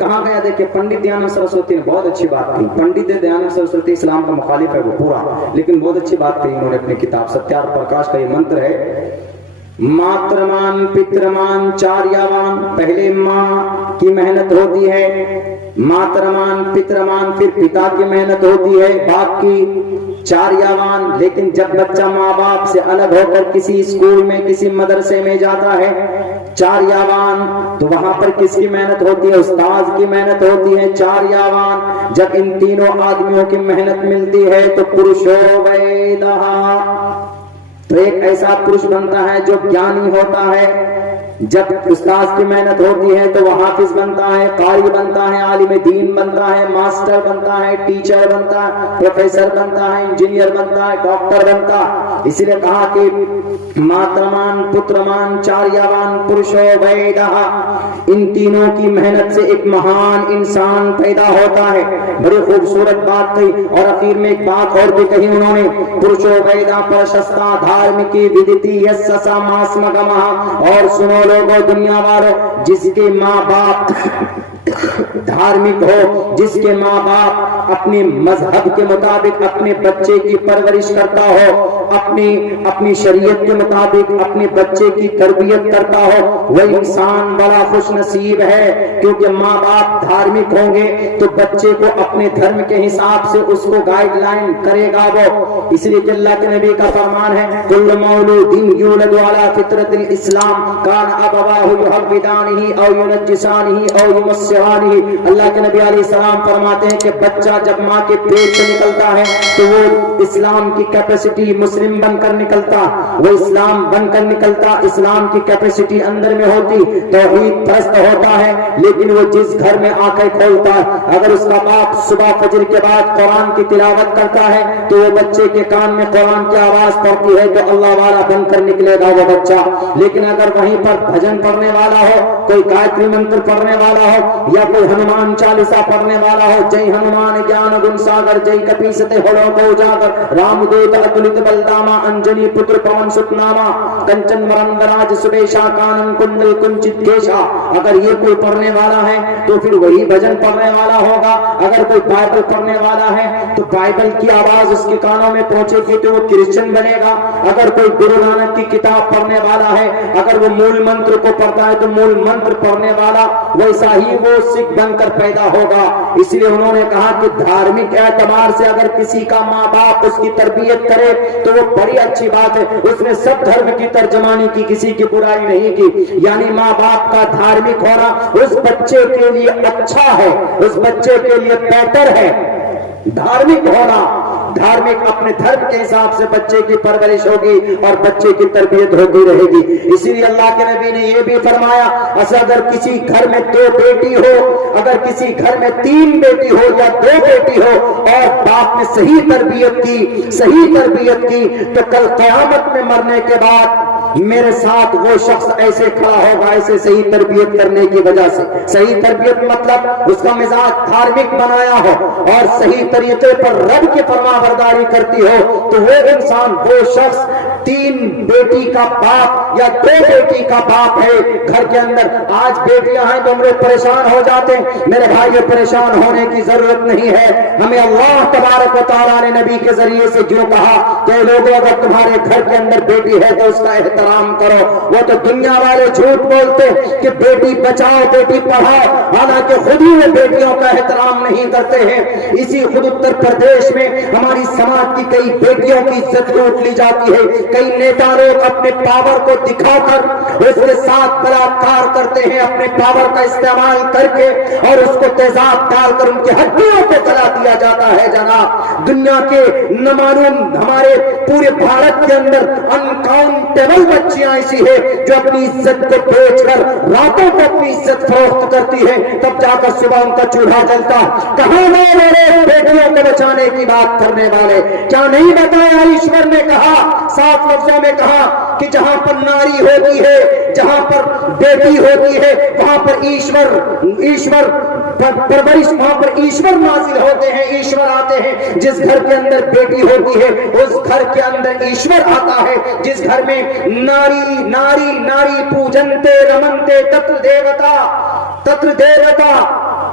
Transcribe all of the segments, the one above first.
कहा गया, देखिए पंडित दयानंद सरस्वती ने बहुत अच्छी बात की। पंडित दयानंद सरस्वती इस्लाम का मुखालिफ है वो पूरा, लेकिन बहुत अच्छी बात कही उन्होंने अपनी किताब सत्यार प्रकाश का ये मंत्र है, मातृमान पितृमान चार्यावान, पहले माँ की मेहनत होती है, मातृमान पितृमान फिर पिता की मेहनत होती है, बाप की, चार्यावान। लेकिन जब बच्चा माँ बाप से अलग होकर किसी स्कूल में किसी मदरसे में जाता है, चार्यावान, तो वहां पर किसकी मेहनत होती है? उस्ताद की मेहनत होती है, चार्यावान। जब इन तीनों आदमियों की मेहनत मिलती है तो पुरुषो वैदः, तो एक ऐसा पुरुष बनता है जो ज्ञानी होता है। जब उस्ताद की मेहनत होती है तो वो हाफिज बनता है, कारी बनता है, आलिम दीन बनता है, मास्टर बनता है, टीचर बनता है, प्रोफेसर बनता है, इंजीनियर बनता है, डॉक्टर बनता है। इसलिए कहा कि मातृमान पुत्रमान चार्यावान पुरुषो वैदः, इन तीनों की मेहनत से एक महान इंसान पैदा होता है। बड़ी खूबसूरत बात कही। और आखिर में एक बात और भी कही उन्होंने, पुरुषो वैदः प्रशस्ता धार्मिकी विदिति यस्य समास्मगमः। और सुनो लोगों, दुनिया वालों, जिसके माँ बाप धार्मिक हो, जिसके माँ बाप अपने मजहब के मुताबिक अपने बच्चे की परवरिश करता हो, अपनी शरीयत के मुताबिक अपने बच्चे की तरबियत करता हो, वह इंसान बड़ा खुश नसीब है। क्योंकि माँ बाप धार्मिक होंगे तो बच्चे को अपने धर्म के हिसाब से उसको गाइडलाइन करेगा वो। इसलिए कि अल्लाह के नबी का फरमान है, कुल्लु मौलूदिन यूलदु अला फितरतिल इस्लाम कान अबवाहु युहव्विदानिही औ युनज्जिसानिही औ युमस्सिहानिही। अल्लाह के नबी अलैहि सलाम फरमाते हैं कि बच्चा जब माँ के पेट से निकलता है तो वो इस्लाम की कैपेसिटी मुस्लिम बनकर निकलता, वो इस्लाम बनकर निकलता, इस्लाम की कैपेसिटी अंदर में होती, तौहीद परस्त होता है। लेकिन वो जिस घर में आंखें खोलता है, अगर उसका बाप सुबह फजर के बाद कुरान की तिलावत करता है तो वो बच्चे के कान में कुरान की आवाज पड़ती है तो अल्लाह वाला बनकर निकलेगा वो बच्चा। लेकिन अगर वहीं पर भजन पढ़ने वाला हो, कोई गायत्री मंत्र पढ़ने वाला हो, या कोई हनुमान चालीसा पढ़ने वाला हो, जय हनुमान ज्ञान गुण सागर जय कपीसते हलो को उजागर रामदूत अतुलित बलदामा अंजनी पुत्र पवन सुतनामा कंचन मरंदराज सुबेशा कानन कुंडल कुंचित केशा। अगर ये कोई पढ़ने वाला है तो फिर वही भजन पढ़ने वाला होगा। अगर कोई बाइबल पढ़ने वाला है तो बाइबल की आवाज उसके कानों में पहुंचेगी तो वो क्रिश्चियन बनेगा। अगर कोई गुरु नानक की किताब पढ़ने वाला है, अगर वो मूल मंत्र को पढ़ता है तो मूल मंत्र पढ़ने वाला वैसा ही वो सिख बनकर पैदा होगा। इसलिए उन्होंने कहा कि धार्मिक एतबार से अगर किसी का माँ बाप उसकी तरबियत करे तो वो बड़ी अच्छी बात है। उसने सब धर्म की तर्जमानी की, किसी की बुराई नहीं की। यानी माँ बाप का धार्मिक होना उस बच्चे के लिए अच्छा है, उस बच्चे के लिए बेहतर है धार्मिक होना। धार्मिक अपने धर्म के हिसाब से बच्चे की परवरिश होगी और बच्चे की तरबियत होती रहेगी। इसीलिए अल्लाह के नबी ने यह भी फरमाया, अगर किसी घर में 2 बेटी हो, अगर किसी घर में 3 बेटी हो या 2 बेटी हो और बाप ने सही तरबियत की तो कल क़यामत में मरने के बाद मेरे साथ वो शख्स ऐसे खड़ा होगा, ऐसे सही तरबियत करने की वजह से। सही तरबियत मतलब उसका मिजाज धार्मिक बनाया हो और सही तरीके पर रब की फरमाबरदारी करती हो, तो वो इंसान, वो शख्स 3 बेटी का बाप या 2 बेटी का बाप है घर के अंदर। आज बेटियां हैं तो हम लोग परेशान हो जाते हैं। मेरे भाई, ये परेशान होने की जरूरत नहीं है। हमें अल्लाह तबारक व तआला ने नबी के जरिए से जो कहा कि लोगों, अगर तुम्हारे घर के अंदर बेटी है तो उसका एहतराम करो। वो तो दुनिया वाले झूठ बोलते कि बेटी बचाओ, बेटी पढ़ाओ, हालांकि खुद ही वो बेटियों का एहतराम नहीं करते हैं। इसी खुद उत्तर प्रदेश में हमारी समाज की कई बेटियों की इज्जत लूट ली जाती है। कई नेता लोग अपने पावर को दिखाकर उसके साथ बलात्कार करते हैं, अपने पावर का इस्तेमाल करके, और उसको तेजाब डालकर उनकी हड्डियों को जला दिया जाता है। जनाब, दुनिया के नमालूम हमारे पूरे भारत के अंदर अनकाउंटेबल बच्चियां ऐसी है जो अपनी इज्जत को बेचकर रातों को अपनी इज्जत फरोख्त करती है, तब जाकर सुबह उनका चूल्हा जलता। कहां गए मेरे बेटियों को बचाने की बात करने वाले? क्या नहीं बताया? ईश्वर ने कहा, साफ लफ्जों में कहा कि जहां पर नारी होती है, जहां पर बेटी होती है, वहां पर ईश्वर परवरिश, वहां पर ईश्वर नाजिल होते हैं, ईश्वर आते हैं। जिस घर के अंदर बेटी होती है उस घर के अंदर ईश्वर आता है। जिस घर में नारी पूजनते रमनते तत्र देवता,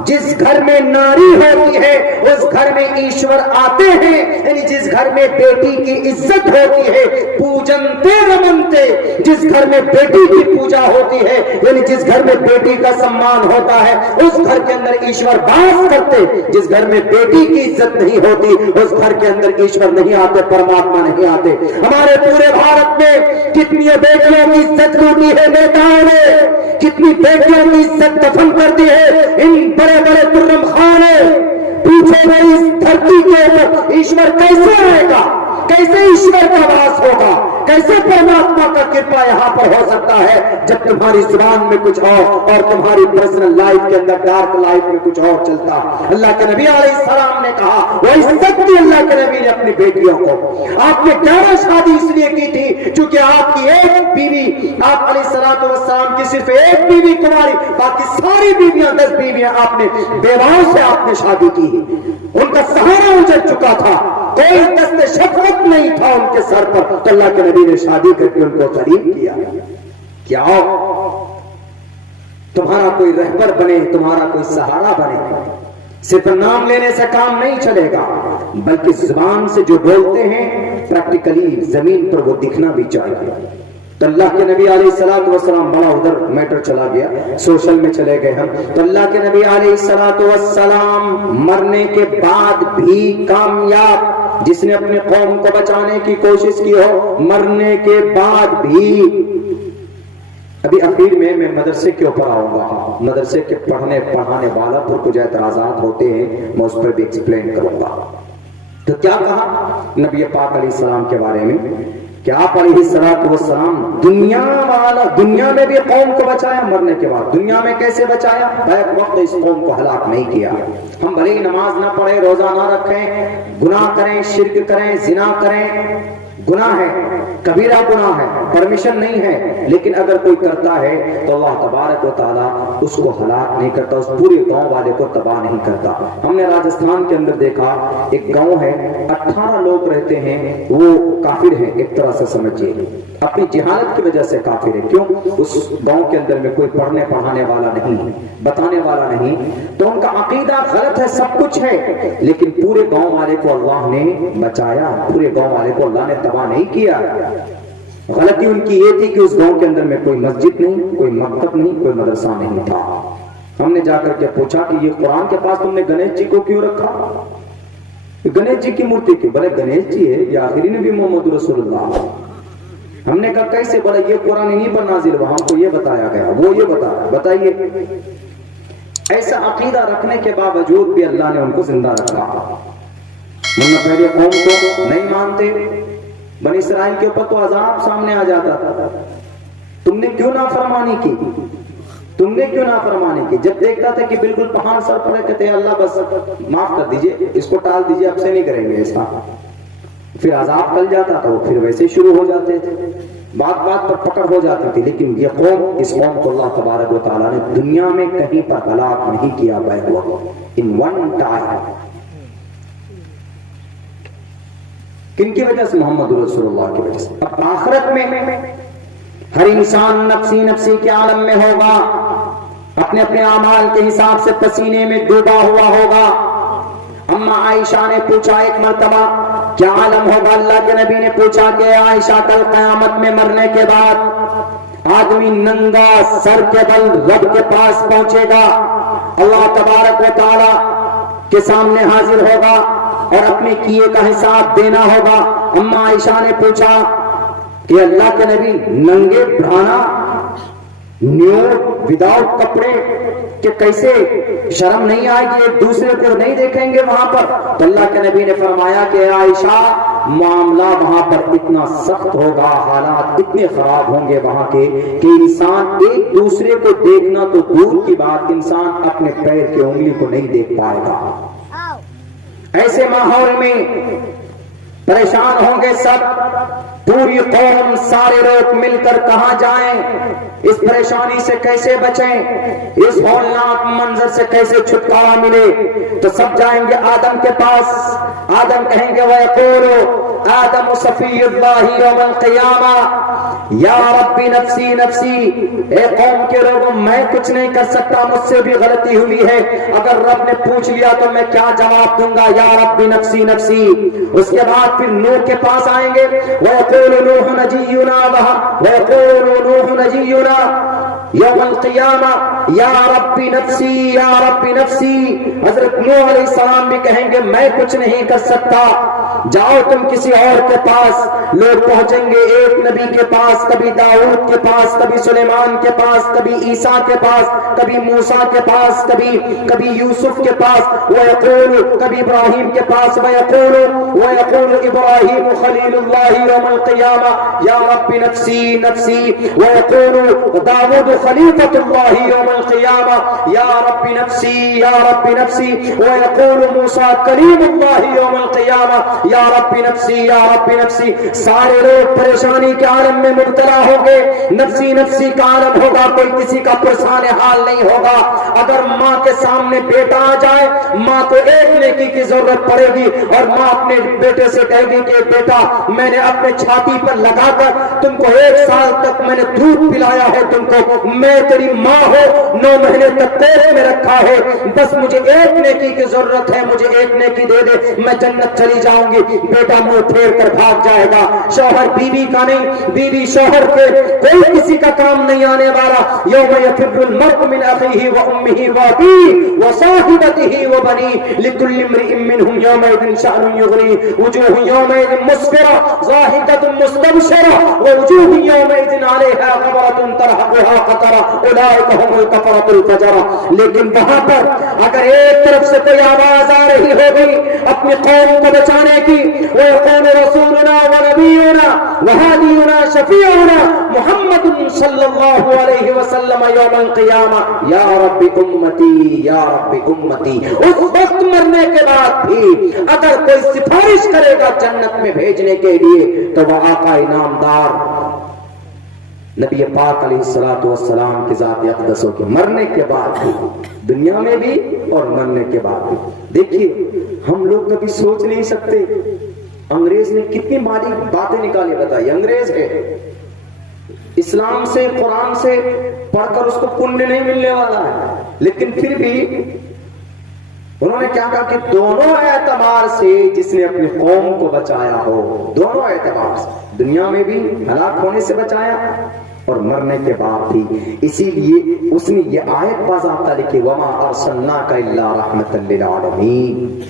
जिस घर में नारी होती है उस घर में ईश्वर आते हैं। यानी जिस घर में बेटी की इज्जत होती है, पूजनते रमनते, जिस घर में बेटी की पूजा होती है, यानी जिस घर में बेटी का सम्मान होता है, उस घर के अंदर ईश्वर वास करते। जिस घर में बेटी की इज्जत नहीं होती उस घर के अंदर ईश्वर नहीं आते, परमात्मा नहीं आते। हमारे पूरे भारत में कितनी बेटियों की इज्जत लूटी है नेताओं ने, कितनी बेटियों की इज्जत दफन कर दी है इन बड़े बड़े तुर्रम खां ने। पूछो भाई इस धरती के ऊपर ईश्वर कैसे आएगा, कैसे ईश्वर का वास होगा, कैसे परमात्मा का कृपा यहाँ पर हो सकता है जब तुम्हारी जुबान में कुछ और तुम्हारी पर्सनल लाइफ के अंदर डार्क लाइफ में कुछ और चलता। अल्लाह के नबी अलैहिस्सलाम ने कहा, वो इज्जत दी अल्लाह के नबी ने अपनी बेटियों को। आपने 11 शादी इसलिए की थी क्योंकि आपकी एक बीवी, आप अलैहिस्सलातु वस्सलाम की सिर्फ एक बीवी कुमारी, बाकी सारी बीवियां 10 बीवियां आपने बेवाओं से आपने शादी की। उनका सहारा उजड़ चुका था, कोई दस्ते शफकत नहीं था उनके सर पर, तो अल्लाह के नबी ने शादी करके उनको करीब किया। क्या तुम्हारा कोई रहबर बने, तुम्हारा कोई सहारा बने, सिर्फ नाम लेने से काम नहीं चलेगा, बल्कि जुबान से जो बोलते हैं प्रैक्टिकली जमीन पर वो दिखना भी चाहिए। तो अल्लाह के नबी अलैहिस्सलातु वस्सलाम, बड़ा उधर मैटर चला गया, सोशल में चले गए हम। तो अल्लाह के नबी अलैहिस्सलातु वस्सलाम मरने के बाद भी कामयाब, जिसने अपने कौम को बचाने की कोशिश की हो, मरने के बाद भी। अभी आखिर में मैं मदरसे के ऊपर आऊंगा, मदरसे के पढ़ाने वाला पर कुछ एतराजात होते हैं, मैं उस पर भी एक्सप्लेन करूंगा। तो क्या कहा नबी पाक अलैहिस्सलाम के बारे में, क्या आप अलैहिस्सलातु वस्सलाम दुनिया में भी कौम को बचाया, मरने के बाद दुनिया में कैसे बचाया? बैक वक्त इस कौम को हलाक नहीं किया। हम भले ही नमाज ना पढ़े, रोजा ना रखें, गुनाह करें, शिर्क करें, जिना करें, गुनाह है, कबीरा गुनाह है, परमिशन नहीं है, लेकिन अगर कोई करता है तो अल्लाह तबारक व तआला उसको हलाक नहीं करता, उस पूरे गांव वाले को तबाह नहीं करता। हमने राजस्थान के अंदर देखा, एक गांव है, 18 लोग रहते हैं, वो काफिर हैं एक तरह से समझिए, अपनी जिहालत की वजह से काफिर है। क्यों? उस गांव के अंदर में कोई पढ़ने पढ़ाने वाला नहीं, बताने वाला नहीं, तो उनका अकीदा गलत है, सब कुछ है, लेकिन पूरे गांव वाले को अल्लाह ने बचाया, पूरे गांव वाले को अल्लाह ने तबाह नहीं किया। गलती उनकी ये थी कि उस गांव के अंदर में कोई मस्जिद नहीं, कोई मकतब नहीं, कोई मदरसा नहीं था। हमने जाकर के पूछा कि ये कुरान के पास तुमने गणेश जी को क्यों रखा? गणेश जी की मूर्ति क्यों? बोले गणेश जी है, ये आखिरी नबी मोहम्मद रसूलुल्लाह। हमने कहा कैसे? बोले ये कुरान इन्हीं पर नाजिल हुआ, हमको ये बताया गया, वो ये बताइए। ऐसा अकीदा रखने के बावजूद भी अल्लाह ने उनको जिंदा रखा। वरना पहले कौम को नहीं मानते, बनी इस्राइल के ऊपर तो अजाब सामने आ जाता था। तुमने क्यों नाफरमानी की? तुमने क्यों नाफरमानी की? जब देखता था कि बिल्कुल पहाड़ सर पड़े, कहते अल्लाह बस माफ कर दीजिए, इसको टाल दीजिए, अब से नहीं करेंगे ऐसा। फिर अजाब टल जाता था, वो फिर वैसे शुरू हो जाते थे, बात बात पर पकड़ हो जाती थी। लेकिन ये कौम, इस कौम को अल्लाह तबारक व तआला ने दुनिया में कहीं पर हलाक नहीं किया, इन वन टाइम। किनकी वजह से? मोहम्मद रसूलुल्लाह की वजह से। अब आखिरत में हर इंसान नफ्सी नफ्सी के आलम में होगा, अपने अपने अमाल के हिसाब से पसीने में डूबा हुआ होगा। अम्मा आयशा ने पूछा एक मर्तबा, क्या आलम होगा? अल्लाह के नबी ने पूछा कि आयशा कल कयामत में मरने के बाद आदमी नंगा सर के बल रब के पास पहुंचेगा, अल्लाह तबारक व तआला के सामने हाजिर होगा और अपने किए का हिसाब देना होगा। अम्मा आयशा ने पूछा कि अल्लाह के नबी नंगे भ्राना, न्यूड, विदाउट कपड़े कि कैसे शर्म नहीं आएगी, एक दूसरे को नहीं देखेंगे वहां पर? तो अल्लाह के नबी ने फरमाया कि आयशा, मामला वहां पर इतना सख्त होगा, हालात इतने खराब होंगे वहां के कि इंसान एक दूसरे को देखना तो दूर की बात, इंसान अपने पैर की उंगली को नहीं देख पाएगा। ऐसे माहौल में परेशान होंगे सब, पूरी कौम, सारे लोग मिलकर कहां जाएं, इस परेशानी से कैसे बचें, इस हौलनाक मंजर से कैसे छुटकारा मिले? तो सब जाएंगे आदम के पास। आदम कहेंगे वयक़ूलु आदम सफ़ीयुल्लाहि यौमल क़ियामा, یا ربی نفسی نفسی، اے قوم کے لوگوں میں کچھ نہیں کر سکتا، مجھ سے بھی غلطی ہوئی ہے. اگر رب نے پوچھ لیا تو میں کیا جواب دوں گا؟ یا ربی نفسی نفسی. اس کے بعد پھر نوح کے پاس آئیں گے. وَيَقُولُ نُوحٌ نَجِيُّنَا وَيَقُولُ نُوحٌ نَجِيُّنَا یوم القیامہ یا ربی نفسی یا ربی نفسی. حضرت نوح علیہ السلام بھی کہیں گے میں کچھ نہیں کر سکتا، جاؤ تم کسی اور کے پاس. لوگ پہنچیں گے ایک نبی کے پاس، کبھی داؤد کے پاس، کبھی سلیمان کے پاس، کبھی عیسیٰ کے پاس، کبھی موسیٰ کے پاس، کبھی یوسف کے پاس. وَيَقُولُ کبھی ابراہیم کے پاس. وَيَقُولُ ابراہیم خلیل اللہ یوم القیامہ یا ربی نفسی نفسی. وَيَقُولُ داؤد خلیفۃ اللہ یوم القیامہ یا ربی نفسی یا ربی نفسی. وَيَقُولُ موسیٰ کلیم اللہ یوم القیامہ یا ربی نفسی یا ربی نفسی. سارے لوگ پریشانی کے عالم میں مبتلا ہوں گے، نفسی نفسی کا عالم ہوگا، کوئی کسی کا پرسان حال نہیں ہوگا. اگر ماں کے سامنے بیٹا آ جائے، ماں کو ایک نیکی کی ضرورت پڑے گی اور ماں اپنے بیٹے سے کہے گی کہ بیٹا میں نے اپنے چھاتی پر لگا کر تم کو 1 سال تک میں نے دودھ پلایا ہے، تم کو میں تیری ماں ہو 9 مہینے تک پیٹ میں رکھا ہے، بس مجھے ایک نیکی کی ضرورت ہے، مجھے ایک نیکی دے دے میں جنت چلی جاؤں گی. بیٹا منہ پھیر کر بھاگ جائے گا. شوہر بیوی کا نہیں، بیوی شوہر کے، کوئی کسی کا کام نہیں آنے والا. یوم یفر المرء من اخیہ وامہ وابیہ وصاحبتہ وبنیہ لکل امرئ منہم یومئذ شأن یغنیہ. وجوہ یومئذ مسفرہ ضاحکۃ مستبشرہ ووجوہ یومئذ علیہا غبرۃ ترہقها قطرہ اولئک هم الکفرۃ الفجرہ. لیکن وہاں پر اگر ایک طرف سے کوئی آواز آ رہی ہوگی اپنی قوم کو بچانے کی، وَيَقُولُ رَسُولُنَا وَنَبِيُّنَا وَهَادِيُّنَا شَفِيعُنَا مُحَمَّدٌ صلی اللہ علیہ وسلم یوم القیامہ یا رب امتی یا رب امتی. اس وقت مرنے کے بعد بھی اگر کوئی سفارش کرے گا جنت میں بھیجنے کے لیے تو وہ آقا انعامدار نبی پاک علیہ الصلوۃ والسلام کی ذات اقدس ہو کے مرنے کے بعد بھی، دنیا میں بھی اور مرنے کے بعد بھی. دیکھیے ہم لوگ کبھی سوچ نہیں سکتے انگریز نے کتنی مالی باتیں نکالی. بتائیے انگریز ہے، اسلام سے قرآن سے پڑھ کر اس کو پنیہ نہیں ملنے والا ہے، لیکن پھر بھی انہوں نے کیا کہا کہ دونوں اعتبار سے جس نے اپنی قوم کو بچایا ہو، دونوں اعتبار سے دنیا میں بھی ہلاک ہونے سے بچایا اور مرنے کے بعد بھی. اسی لیے اس نے یہ آیت باضابطہ لکھی وما ارسلناک الا رحمۃ للعالمین،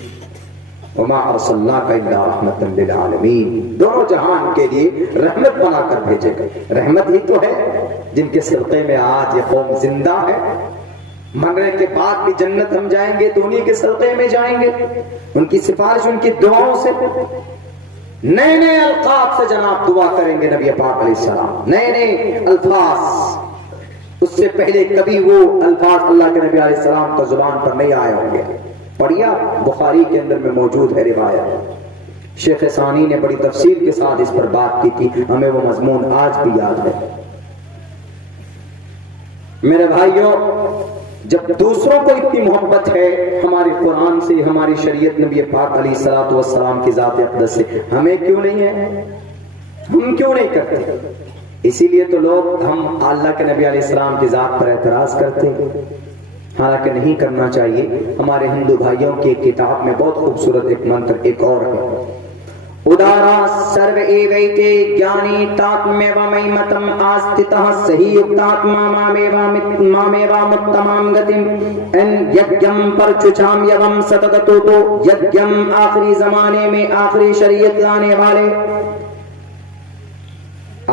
وما ارسلناک الا رحمۃ للعالمین. دونوں جہان کے لیے رحمت بنا کر بھیجے گئے. رحمت ہی تو ہے جن کے صدقے میں آج یہ قوم زندہ ہے. مرنے کے بعد بھی جنت ہم جائیں گے تو انہی کے صدقے میں جائیں گے، ان کی سفارش ان کی دعاؤں سے. نئے نئے القاب سے جناب دعا کریں گے نبی پاک علیہ السلام، نئے نئے الفاظ. اس سے پہلے کبھی وہ الفاظ اللہ کے نبی علیہ السلام کا زبان پر نہیں آئے ہوں گے. پڑھیا بخاری کے اندر میں موجود ہے روایت. شیخ ثانی نے بڑی تفصیل کے ساتھ اس پر بات کی تھی، ہمیں وہ مضمون آج بھی یاد ہے. میرے بھائیوں، جب دوسروں کو اتنی محبت ہے ہمارے قرآن سے، ہماری شریعت نبی پاک علیہ الصلوۃ والسلام کی ذات اقدس سے، ہمیں کیوں نہیں ہے؟ ہم کیوں نہیں کرتے؟ اسی لیے تو لوگ ہم اللہ کے نبی علیہ السلام کی ذات پر اعتراض کرتے ہیں، حالانکہ نہیں کرنا چاہیے. ہمارے ہندو بھائیوں کی ایک کتاب میں بہت خوبصورت ایک منتر ایک اور ہے. ادارا سرو ایویتے گیانی تاتمیو مہیمتم آستتہ صحیح یکتاتما مامیوا متمام گتیم ان یجیم پرچچامیوم ستگتو تو یجیم آخری زمانے میں آخری شریعت لانے والے،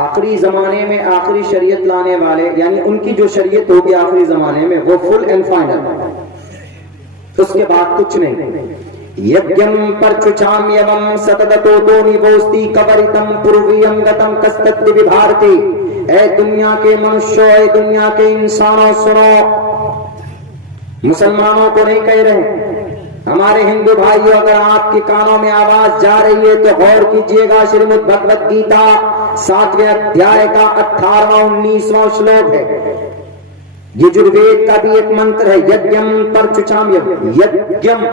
آخری زمانے میں آخری شریعت لانے والے، یعنی ان کی جو شریعت ہوگی آخری زمانے میں وہ فل اینڈ فائنل، اس کے بعد کچھ نہیں. یجیم پرچچامیوم ستگتو تو نبوستی کبریتم پرویم گتم کستت وبھارتی. اے دنیا کے منشوں، اے دنیا کے انسانوں سنو، مسلمانوں کو نہیں کہہ رہے، ہمارے ہندو بھائیوں اگر آپ کے کانوں میں آواز جا رہی ہے تو غور کیجئے گا. شریمد بھگوت گیتا 7ویں ادھیائے کا 18واں 19واں شلوک ہے. یجروید کا بھی ایک منتر ہے یجیم پرچچامیوم. یجیم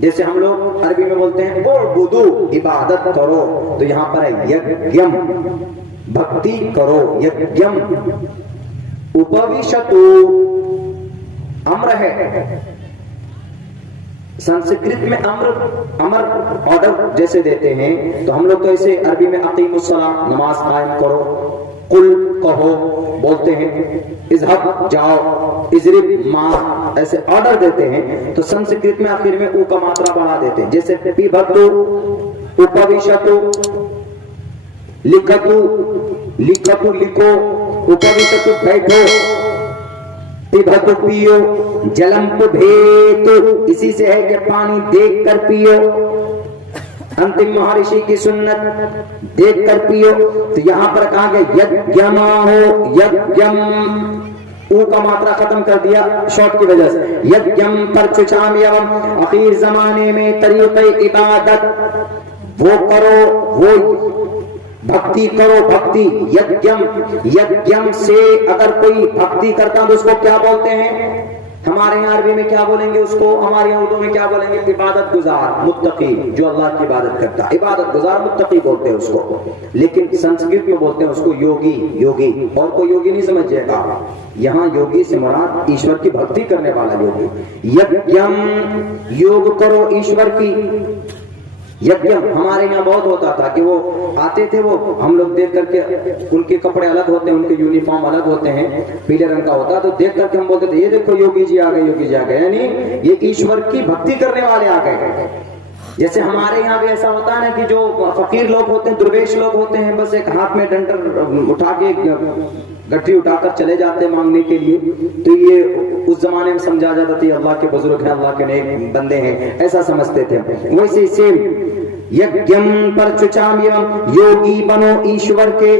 جیسے ہم لوگ عربی میں بولتے ہیں اعبدوا عبادت کرو، تو یہاں پر ہے یجیم. भक्ति करो, यज्ञम उपविशतु, अम्र है। संस्कृत में अमर ऑर्डर जैसे देते हैं, तो हम लोग तो ऐसे अरबी में अकीमुस्सला, नमाज कायम करो, कुल कहो बोलते हैं, इज़हब जाओ, इज़रिब मार, ऐसे ऑर्डर देते हैं। तो संस्कृत में आखिर में ऊ का मात्रा बढ़ा देते हैं, जैसे पिबतु, उपविशतु, लिखतु, लिखतु लिखो, उपविशतु बैठो, पिबतु पियो, जलम पिबेतु, इसी से है कि पानी देख कर पियो। अंतिम महर्षि की सुन्नत देख कर पियो। तो यहां पर कहा गया यज्ञमाहो, यज्ञम, ऊ का मात्रा खत्म कर दिया शॉर्ट की वजह से, यज्ञम परचुचाम्यवम, आखिर जमाने में तरीक़े इबादत वो करो, वो भक्ति करो, भक्ति। यज्ञम, यज्ञम से अगर कोई भक्ति करता तो उसको क्या बोलते हैं? हमारे यहाँ अरबी में क्या बोलेंगे उसको, हमारे यहाँ उर्दू में क्या बोलेंगे? इबादत गुजार, मुत्तकी, जो अल्लाह की इबादत करता है, इबादत गुजार मुत्तकी बोलते हैं उसको। लेकिन संस्कृत में बोलते हैं उसको योगी, योगी। और कोई योगी नहीं समझिएगा, यहाँ योगी से मुराद ईश्वर की भक्ति करने वाला योगी। यज्ञम, योग करो ईश्वर की। यज्ञ हमारे यहाँ बहुत होता था कि वो आते थे, वो हम लोग देख करके, उनके कपड़े अलग होते हैं, उनके यूनिफॉर्म अलग होते हैं, पीले रंग का होता, तो देख करके हम बोलते थे ये देखो योगी जी आ गए, योगी जी आ गए, यानी ये ईश्वर की भक्ति करने वाले आ गए। जैसे हमारे यहाँ भी ऐसा होता है ना कि जो फकीर लोग होते हैं, दुर्वेश लोग होते हैं, बस एक हाथ में डंडर उठा के गठरी उठाकर चले जाते हैं मांगने के लिए, तो ये उस जमाने में समझा जाता था अल्लाह के बुजुर्ग हैं, अल्लाह के नेक बंदे हैं, ऐसा समझते थे। वैसे सेम यज्ञम परचुचाम्यवम, योगी बनो ईश्वर के।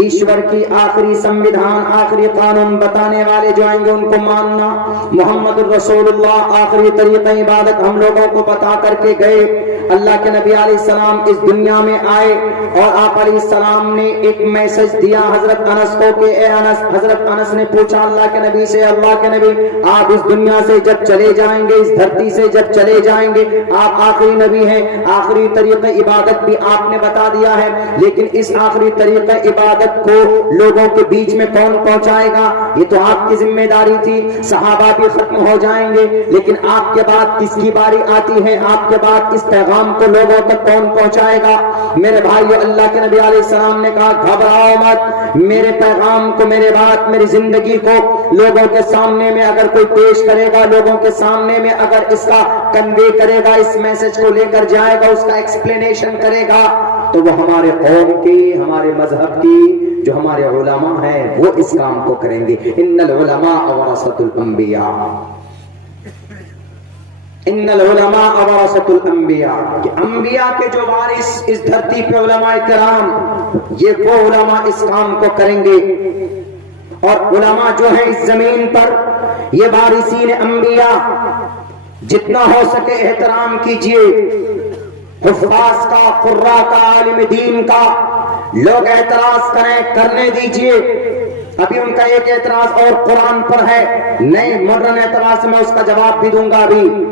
ईश्वर की आखिरी संविधान, आखिरी कानून बताने वाले जो आएंगे उनको मानना। मोहम्मद रसूलुल्लाह आखिरी तरीक़ा इबादत हम लोगों को बता करके गए। अल्लाह के नबी अलैहिस्सलाम इस दुनिया में आए और आप अलैहिस्सलाम ने एक मैसेज दिया हजरत अनस को कि ए अनस, हजरत अनस ने पूछा अल्लाह के नबी से, अल्लाह के नबी आप इस दुनिया से जब चले जाएंगे, इस धरती से जब चले जाएंगे, आप आखिरी नबी हैं, आखिरी तरीक़ा इबादत भी आपने बता दिया है, लेकिन इस आखिरी तरीक़ा इबादत को लोगों के बीच में कौन पहुंचाएगा? ये तो आपकी जिम्मेदारी थी। सहाबा भी खत्म हो जाएंगे, लेकिन आपके बाद किसकी बारी आती है? आपके बाद इस पैगाम को लोगों तक कौन पहुंचाएगा? मेरे भाइयों, अल्लाह के नबी अलैहिस्सलाम ने कहा घबराओ मत, मेरे पैगाम को, मेरे बात, मेरी जिंदगी को लोगों के सामने में अगर कोई पेश करेगा, लोगों के सामने में अगर इसका कन्वे करेगा, इस मैसेज को लेकर जाएगा, उसका एक्सप्लेनेशन करेगा, तो वो हमारे कौम की, हमारे मजहब की, जो हमारे उलमा हैं, वो इस काम को करेंगे। इन्नल उलमा वरसतुल अंबिया, इन्नल उलमा वरसतुल अंबिया, कि अंबिया के जो वारिस इस धरती पे उलमा किराम, ये वो उलमा इस काम को करेंगे। और उलमा जो है इस जमीन पर, ये वारिसीन अंबिया, जितना हो सके एहतराम कीजिए। हुफ़ाज़ का, कुर्रा का, आलिम दीन का लोग एतराज करें, करने दीजिए। अभी उनका एक एतराज और कुरान पर है, नए मॉडर्न एतराज मैं उसका जवाब भी दूंगा अभी।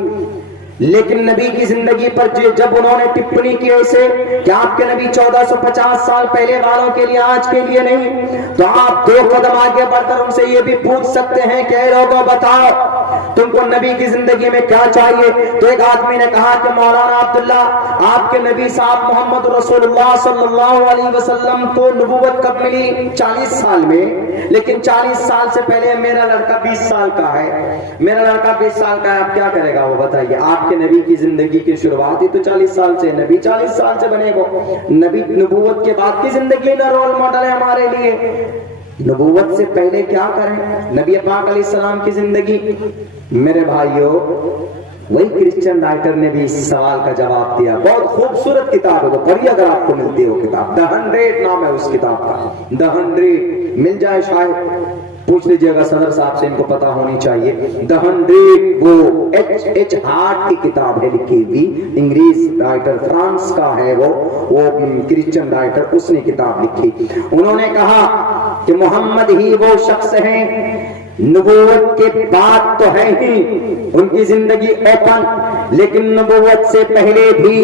लेकिन नबी की जिंदगी पर जब उन्होंने टिप्पणी की ऐसे कि आपके नबी 1450 साल पहले वालों के लिए, आज के लिए नहीं, तो आप 2 कदम आगे बढ़कर उनसे ये भी पूछ सकते हैं कि लोगों बताओ तुमको नबी की जिंदगी में क्या चाहिए? तो एक आदमी ने कहा कि मौलाना अब्दुल्ला, आपके नबी साहब मोहम्मद रसूलुल्लाह सल्लल्लाहु अलैहि वसल्लम को नबूवत कब मिली? 40 साल में, लेकिन 40 साल से पहले मेरा लड़का 20 साल का है, मेरा लड़का 20 साल का है, आप क्या करेगा वो बताइए? आपके नबी की जिंदगी की शुरुआत ही तो 40 साल से, नबी 40 साल से बनेगा। नबी नबूवत के बाद की जिंदगी ना रोल मॉडल है हमारे लिए। नबूवत से पहले क्या करें? नबी पाक अलैहिस्सलाम की जिंदगी। मेरे भाइयों, वही क्रिश्चियन राइटर ने भी इस सवाल का जवाब दिया। बहुत खूबसूरत किताब है, वो पढ़िए अगर आपको मिलती हो किताब। द 100 नाम है उस किताब का, द 100 मिल जाए शायद, पूछ लीजिएगा सदर साहब से, इनको पता होनी चाहिए। द 100 वो एच हार्ट की किताब है लिखी हुई, इंग्लिश राइटर, फ्रांस का है वो क्रिश्चियन राइटर, उसने किताब लिखी। उन्होंने कहा कि मोहम्मद ही वो शख्स हैं, नबूवत के बाद तो है ही उनकी जिंदगी ओपन, लेकिन नबूवत से पहले भी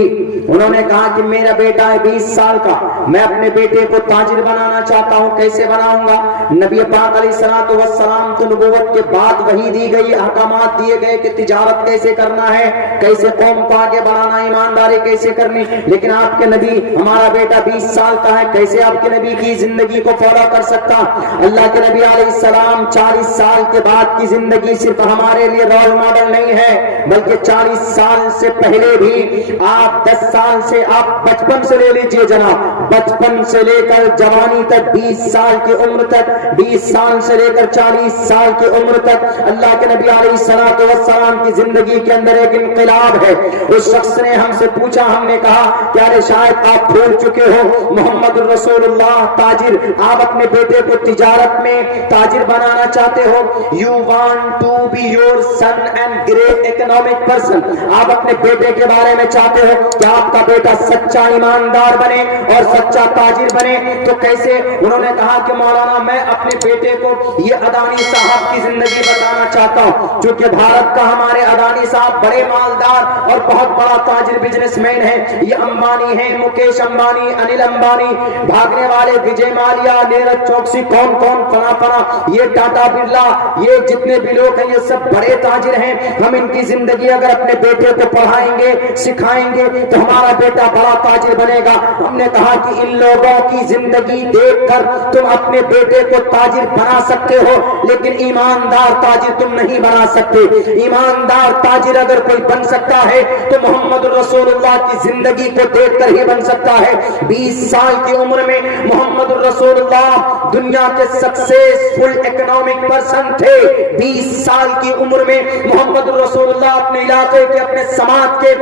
انہوں نے کہا کہ میرا بیٹا ہے 20 سال کا, میں اپنے بیٹے کو تاجر بنانا چاہتا ہوں, کیسے بناؤں گا؟ نبی پاک علیہ الصلوۃ والسلام کو نبوت کے بعد وحی دی گئی, احکامات دیے گئے کہ تجارت کیسے کرنا ہے, کیسے قوم کو آگے بڑھانا, ایمانداری کیسے کرنی. لیکن آپ کے نبی, ہمارا بیٹا 20 سال کا ہے, کیسے آپ کے نبی کی زندگی کو فالو کر سکتا؟ اللہ کے نبی علیہ السلام 40 سال کے بعد کی زندگی صرف ہمارے لیے رول ماڈل نہیں ہے, بلکہ 40 سال سے پہلے بھی آپ 10 سال سے, آپ بچپن سے لے لیجئے جناب, بچپن سے لے کر جوانی تک, 20 سال کی عمر تک, 20 سال سے لے کر 40 سال کی عمر تک اللہ کے نبی علیہ الصلوۃ والسلام کی زندگی کے اندر ایک انقلاب ہے. اس شخص نے ہم سے پوچھا, ہم نے کہا کہ ارے شاید آپ بھول چکے ہو, محمد الرسول اللہ تاجر, آپ اپنے بیٹے کو تجارت میں تاجر بنانا چاہتے ہو. You want to be your son and great economic person, آپ اپنے بیٹے کے بارے میں چاہتے ہو کہ آپ کا بیٹا سچا ایماندار بنے اور سچا تاجر بنے. تو کیسے؟ انہوں نے کہا کہ مولانا میں اپنے بیٹے کو یہ اڈانی صاحب کی زندگی بتانا چاہتا ہوں, چونکہ بھارت کا ہمارے اڈانی صاحب بڑے مالدار اور بہت بڑا تاجر بزنس مین ہے. یہ امبانی ہیں, مکیش امبانی, انل امبانی, بھاگنے والے وجے مالیا, نیرج چوکسی, کون کون, فنا, یہ ٹاٹا برلا, یہ جتنے بھی لوگ ہیں یہ سب بڑے تاجر ہیں. ہم ان کی زندگی اگر اپنے بیٹے کو پڑھائیں گے, سکھائیں گے تو ہمارا بیٹا بڑا تاجر بنے گا. ہم نے کہا کہ ان لوگوں کی زندگی دیکھ کر تم اپنے بیٹے کو تاجر بنا سکتے ہو, لیکن ایماندار تاجر تم نہیں بنا سکتے. ایماندار تاجر اگر کوئی بن سکتا ہے تو محمد الرسول اللہ کی زندگی کو دیکھ کر ہی بن سکتا ہے. 20 سال کی عمر میں محمد الرسول اللہ دنیا کے سکسیسفل اکنامک پرسن تھے. 20 سال کی عمر میں محمد الرسول اللہ اپنے علاقے کے, اپنے سماج کے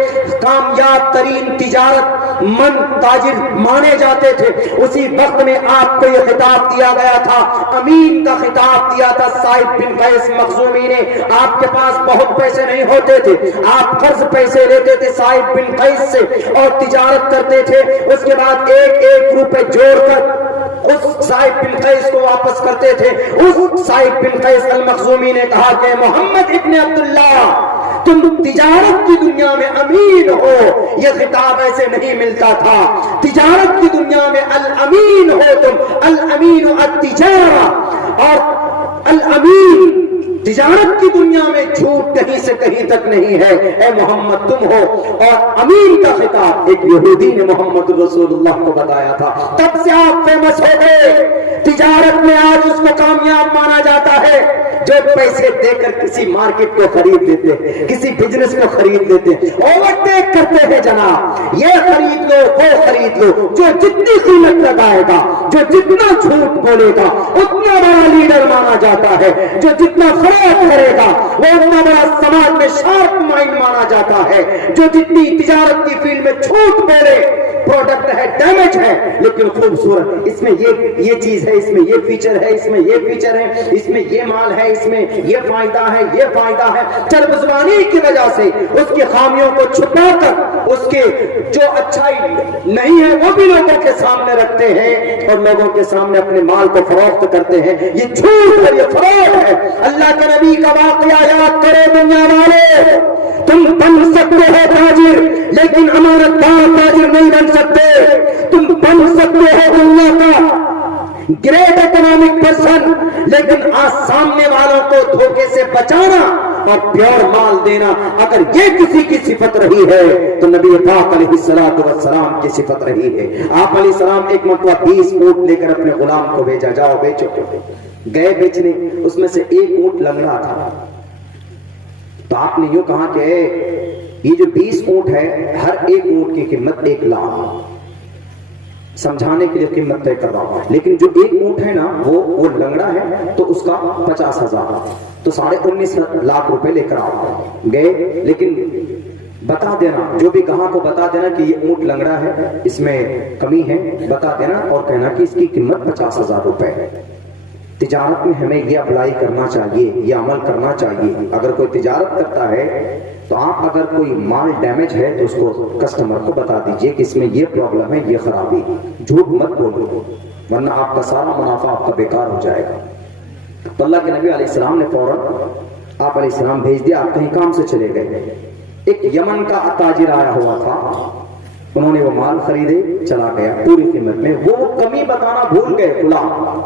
کامیاب ترین تجارت مند تاجر مانے جاتے تھے. اسی وقت میں آپ کو یہ خطاب دیا گیا تھا, امین کا خطاب دیا تھا صاحب بن قیس مخزومی نے. آپ کے پاس بہت پیسے نہیں ہوتے تھے, آپ قرض پیسے لیتے تھے صاحب بن قیس سے اور تجارت کرتے تھے. اس کے بعد ایک ایک روپے جوڑ کر اس صاحب بن قیس کو واپس کرتے تھے. اس صاحب بن قیس المخزومی نے کہا کہ محمد ابن عبداللہ تم تجارت کی دنیا میں امین ہو. یہ خطاب ایسے نہیں ملتا تھا. تجارت کی دنیا میں الامین ہو تم, الامین التجارہ, اور الامین تجارت کی دنیا میں جھوٹ کہیں سے کہیں تک نہیں ہے. اے محمد تم ہو. اور امین کا خطاب ایک یہودی نے محمد رسول اللہ کو بتایا تھا. تب سے آپ فیمس ہو گئے. تجارت میں آج اس کو کامیاب مانا جاتا ہے جو پیسے دے کر کسی مارکیٹ کو خرید لیتے ہیں, کسی بزنس کو خرید لیتے ہیں, اوورٹیک کرتے ہیں جناب, یہ خرید لو وہ خرید لو. جو جتنی قیمت لگائے گا, جو جتنا جھوٹ بولے گا اتنا بڑا لیڈر مانا جاتا ہے. جو جتنا فریب کرے گا وہ اتنا بڑا سماج میں شارپ مائنڈ مانا جاتا ہے. جو جتنی تجارت کی فیلڈ میں جھوٹ بولے, پروڈکٹ ہے ڈیمیج ہے لیکن خوبصورت, اس میں یہ چیز ہے, اس میں یہ فیچر ہے, اس میں یہ فیچر ہے, اس میں یہ مال ہے, اس میں یہ فائدہ ہے, یہ فائدہ ہے. چربزبانی کی وجہ سے اس کی خامیوں کو چھپا کر اس کے جو اچھائی نہیں ہے وہ بھی لوگوں کے سامنے رکھتے ہیں اور لوگوں کے سامنے اپنے مال کو فروخت کرتے ہیں. یہ جھوٹ ہے, یہ فریب ہے. اللہ کے نبی کا واقعہ یاد کرے دنیا والے. تم بن سکتے ہو تاجر لیکن امانت دار تاجر نہیں بن سکتے. تم بن سکتے ہو دنیا کا گریٹ اکنامک پرسن لیکن آج سامنے والوں کو دھوکے سے بچانا اور پیور مال دینا اگر یہ کسی کی صفت رہی ہے تو نبی پاک علیہ الصلوۃ والسلام کی صفت رہی ہے. آپ علیہ السلام ایک مرتبہ 20 اونٹ لے کر اپنے غلام کو بھیجا, جاؤ بیچو. گئے بیچنے, اس میں سے ایک اونٹ لنگڑا تھا. تو آپ نے یوں کہا کہ یہ جو 20 اونٹ ہے ہر ایک اونٹ کی قیمت 1 لاکھ, سمجھانے کے لیے قیمت طے کر رہا ہوں, لیکن جو ایک اونٹ ہے نا وہ لنگڑا ہے تو اس کا 50,000, تو 19.5 لاکھ روپے لے کر آؤ. گئے, لیکن بتا دینا, جو بھی کہاں کو بتا دینا کہ یہ اونٹ لنگڑا ہے, اس میں کمی ہے, بتا دینا اور کہنا کہ اس کی قیمت 50,000 روپے ہے. تجارت میں ہمیں یہ اپلائی کرنا چاہیے, یہ عمل کرنا چاہیے. اگر کوئی تجارت کرتا ہے تو آپ اگر کوئی مال ڈیمیج ہے تو اس کو کسٹمر کو بتا دیجئے کہ اس میں یہ پرابلم ہے, یہ خرابی. جھوٹ مت بولو ورنہ آپ کا سارا منافع آپ کا بیکار ہو جائے گا. تو اللہ کے نبی علیہ السلام نے فوراً آپ علیہ السلام بھیج دیا, آپ کہیں کام سے چلے گئے. ایک یمن کا تاجر آیا ہوا تھا, انہوں نے وہ مال خریدے، چلا گیا پوری قیمت میں، وہ کمی بتانا بھول گئے غلام،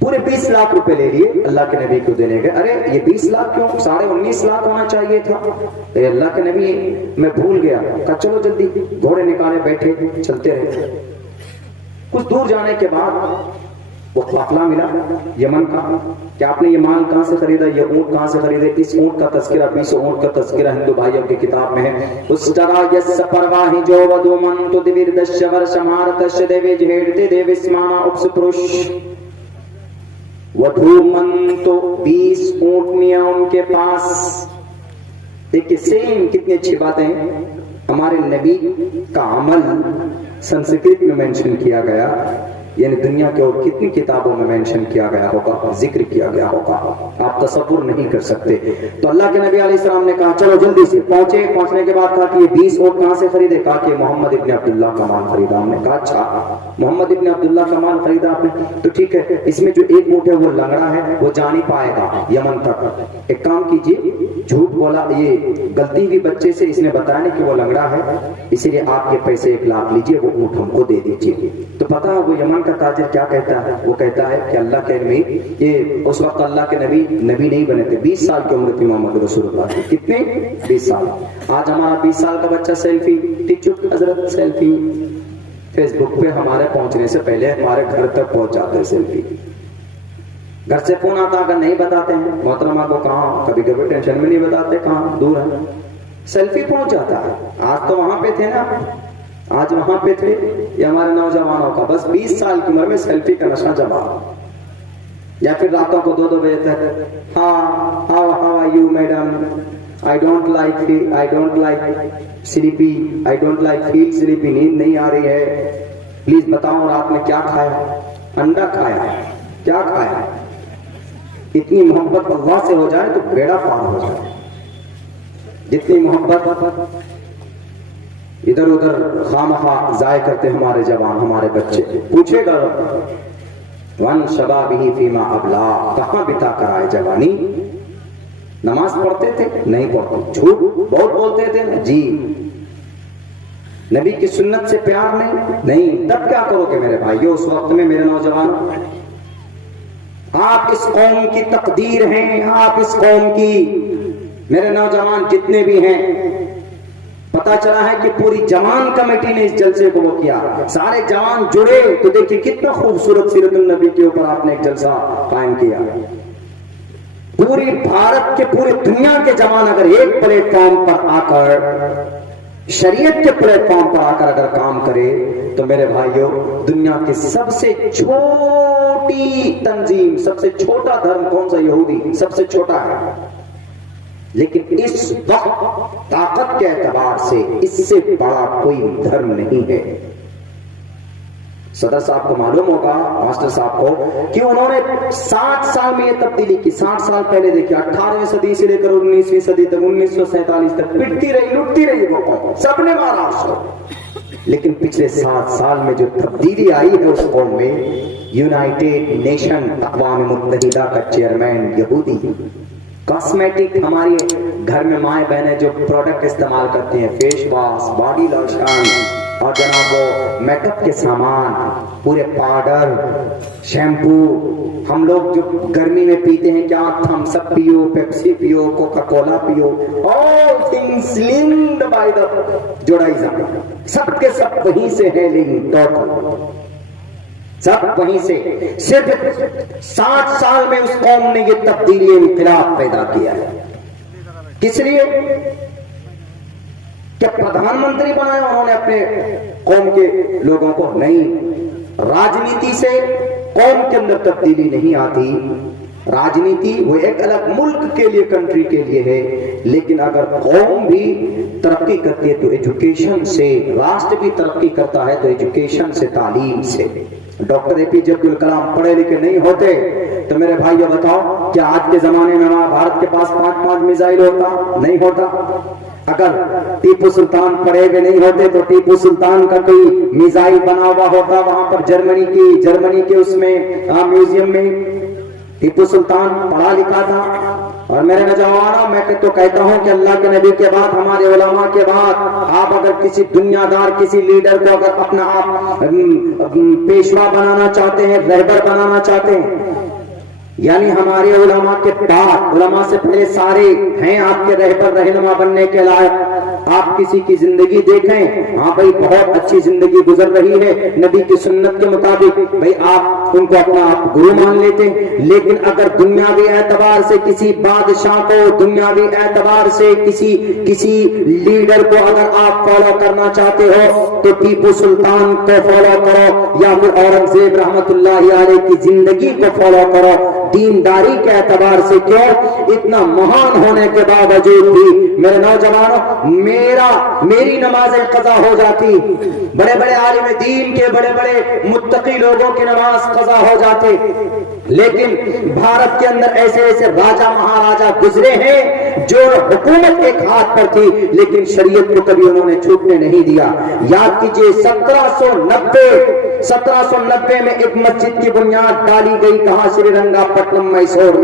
پورے 20 لاکھ روپے لے لیے، اللہ کے نبی کو دینے گئے، ارے یہ 20 لاکھ کیوں، 19.5 لاکھ ہونا چاہیے تھا، اے اللہ کے نبی میں بھول گیا، کہا چلو جلدی، گھوڑے نکالے، بیٹھے چلتے رہے، کچھ دور جانے کے بعد وہ قافلہ ملا یمن کا، کہ آپ نے یہ مال کہاں سے خریدا، یہ اونٹ کہاں سے خریدے، اس اونٹ کا تذکرہ 20 اونٹ کا تذکرہ ہندو بھائیوں کی کتاب میں ہے، اس طرح یس پرواہی جو ودو من تو دیویر دشور شمارتش دیوی جھیڑتے دیوی سمانا اپس پروش ودھو من تو 20 اونٹنیاں ان کے پاس۔ دیکھیں سیم کتنی اچھی باتیں، ہمارے نبی کا عمل سنسکرت میں مینشن کیا گیا، یعنی دنیا کے اور کتنی کتابوں میں مینشن کیا گیا ہوگا، ذکر کیا گیا ہوگا، آپ تصور نہیں کر سکتے۔ تو اللہ کے نبی علیہ السلام نے کہا چلو جلدی سے پہنچے، پہنچنے کے بعد کہا کہ یہ 20 اونٹ کہاں سے خریدے، کہا کہ محمد ابن عبداللہ کا مال خریدا ہم نے، کہا اچھا محمد ابن عبداللہ کا مال خریدا آپ نے، تو ٹھیک ہے، اس میں جو ایک اونٹ ہے وہ لنگڑا ہے، وہ جا نہیں پائے گا یمن تک، ایک کام کیجیے، جھوٹ بولا، یہ غلطی ہوئی بچے سے، اس نے بتایا نہیں کہ وہ لنگڑا ہے، اسی لیے آپ یہ پیسے 1 لاکھ لیجیے، وہ اونٹ ہم کو دے دیجیے۔ تو پتا وہ یمن کا تاجر کیا کہتا ہے، وہ کہتا ہے کہ اللہ کے نبی، یہ اس وقت اللہ کے نبی نہیں بنے تھے، 20 سال کی عمر تھی محمد رسول اللہ کی، کتنے 20 سال، آج ہمارا 20 سال کا بچہ سیلفی، ٹک ٹک حضرت سیلفی، فیس بک پہ ہمارے پہنچنے سے پہلے ہمارے گھر تک پہنچ جاتے ہیں سیلفی، گھر سے فون آتا اگر نہیں بتاتے ہیں محترمہ کو، کہاں کبھی کبھی ٹینشن میں نہیں بتاتے کہاں دور ہے، سیلفی پہنچ جاتا ہے۔ آج تو وہاں پہ تھے نا، آج وہاں پہ تھے، یہ ہمارے نوجوانوں کا بس 20 سال کی عمر میں سیلفی کا نشہ جما، یا پھر راتوں کو 2 بجے تک، ہاں how are you madam, I don't like sleepy, I don't like feel sleepy، نیند نہیں آ رہی ہے، پلیز بتاؤ رات میں کیا کھایا، انڈا کھایا، کیا کھایا۔ اتنی محبت اللہ سے ہو جائے تو بیڑا پار ہو جائے، جتنی محبت ادھر ادھر خامخواہ ضائع کرتے ہمارے جوان، ہمارے بچے، پوچھے گا ون شبابہ فیما ابلا، کہاں بتا کر آئے جوانی، نماز پڑھتے تھے نہیں پڑھتے، جھوٹ بہت بولتے تھے جی، نبی کی سنت سے پیار نہیں، تب کیا کرو گے میرے بھائیو، اس وقت میں میرے نوجوان، آپ اس قوم کی تقدیر ہیں، آپ اس قوم کی، میرے نوجوان جتنے بھی ہیں، پتا چلا ہے کہ پوری جوان کمیٹی نے اس جلسے کو وہ کیا، سارے جوان جڑے، تو دیکھیں کتنا خوبصورت سیرت النبی کے اوپر آپ نے ایک جلسہ قائم کیا، پوری بھارت کے، پوری دنیا کے جوان اگر ایک پلیٹ فارم پر آ کر، شریعت کے پلیٹ فارم پر آ کر اگر کام کرے، تو میرے بھائیوں دنیا کی سب سے چھوٹی تنظیم، سب سے چھوٹا دھرم کون سا، یہودی سب سے چھوٹا ہے، لیکن اس وقت طاقت کے اعتبار سے اس سے بڑا کوئی دھرم نہیں ہے۔ صدر صاحب کو معلوم ہوگا، ماسٹر صاحب کو، کہ انہوں نے 60 سال میں یہ تبدیلی کی، 60 سال پہلے دیکھیں 18ویں صدی سے لے کر 19ویں صدی تک، 1947 تک پٹتی رہی، لٹتی رہی وہ قوم، سب نے مارا اس کو، لیکن پچھلے 7 سال میں جو تبدیلی آئی ہے اس قوم میں، یونائٹڈ نیشن اقوام متحدہ کا چیئرمین یہودی، کاسمیٹک، ہماری گھر میں مائیں بہنیں جو پروڈکٹ استعمال کرتے ہیں، فیس واش، باڈی لوشن، اور جناب وہ میک اپ کے سامان، پورے پاؤڈر، شیمپو، ہم لوگ جو گرمی میں پیتے ہیں، کیا تھمس اپ پیو، پیپسی پیو، کوکا کولا پیو، all things linked by the Judaism، سب کے سب وہیں سے ہے، لنک ٹوٹل سب وہیں سے، صرف 60 سال میں اس قوم نے یہ تبدیلی، انقلاب پیدا کیا ہے، کس لیے کہ پردھان منتری بنایا انہوں نے اپنے قوم کے لوگوں کو، نہیں، راجنیتی سے قوم کے اندر تبدیلی نہیں آتی، راجنیتی وہ ایک الگ ملک کے لیے، کنٹری کے لیے ہے، لیکن اگر قوم بھی ترقی کرتی ہے تو ایجوکیشن سے، راشٹر بھی ترقی کرتا ہے تو ایجوکیشن سے، تعلیم سے۔ ڈاکٹر اے پی جے عبد الکلام پڑھے لکھے نہیں ہوتے تو میرے بھائیو بتاؤ کیا آج کے زمانے میں ہمارا بھارت کے پاس 5 میزائل ہوتا؟ نہیں ہوتا۔ اگر ٹیپو سلطان پڑھے ہوئے نہیں ہوتے تو ٹیپو سلطان کا کوئی میزائل بنا ہوا ہوتا وہاں پر جرمنی کے اس میں میوزیم میں، ٹیپو سلطان پڑھا لکھا تھا اور میرے نوجوانوں میں تو کہتا ہوں کہ اللہ کے نبی کے بعد ہمارے علماء کے بعد آپ اگر کسی دنیا دار کسی لیڈر کو اگر اپنا آپ پیشوا بنانا چاہتے ہیں رہبر بنانا چاہتے ہیں یعنی ہمارے علماء کے بعد علماء سے پہلے سارے ہیں آپ کے رہبر رہنما بننے کے لائق آپ کسی کی زندگی دیکھیں ہاں بھائی بہت اچھی زندگی گزر رہی ہے نبی کی سنت کے مطابق بھائی آپ ان کو اپنا آپ گرو مان لیتے ہیں لیکن اگر دنیاوی اعتبار سے کسی بادشاہ کو دنیاوی اعتبار سے کسی لیڈر کو اگر آپ فالو کرنا چاہتے ہو تو ٹیپو سلطان کو فالو کرو یا پھر اورنگزیب رحمت اللہ علیہ کی زندگی کو فالو کرو دینداری کے اعتبار سے کیوں اتنا مہان ہونے کے باوجود بھی میرے نوجوانوں میری نمازیں قضا ہو جاتی بڑے بڑے عالم دین کے بڑے بڑے متقی لوگوں کی نماز قضا ہو جاتے لیکن بھارت کے اندر ایسے ایسے راجا مہاراجا گزرے ہیں جو حکومت ایک ہاتھ پر تھی لیکن شریعت کو کبھی انہوں نے چھوٹنے نہیں دیا یاد کیجئے 1790 میں ایک مسجد کی بنیاد ڈالی گئی کہاں سری رنگا پٹنم میسور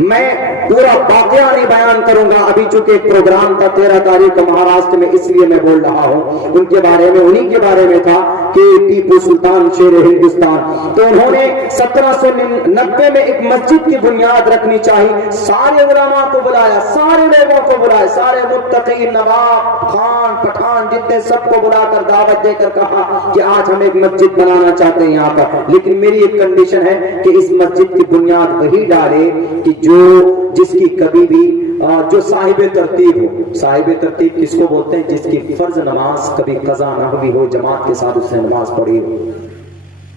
میں پورا واقعہ نہیں بیان کروں گا ابھی چونکہ پروگرام تھا 13 تاریخ کو مہاراشٹر میں اس لیے میں بول رہا ہوں ان کے بارے میں انہی کے بارے میں تھا کہ ٹیپو سلطان شیر ہندوستان تو انہوں نے 1790 میں ایک مسجد کی بنیاد رکھنی چاہیے سارے علماء کو بلایا سارے لوگوں کو بلایا سارے متقی نواب خان پٹھان جتنے سب کو بلا کر دعوت دے کر کہا کہ آج ہم ایک مسجد بنانا چاہتے ہیں یہاں پر لیکن میری ایک کنڈیشن ہے کہ اس مسجد کی بنیاد وہی ڈالے کہ جس کی کبھی بھی جو صاحب ترتیب ہو صاحب ترتیب کس کو بولتے ہیں جس کی فرض نماز کبھی قضا نہ ہوئی ہو جماعت کے ساتھ اس نے نماز پڑھی ہو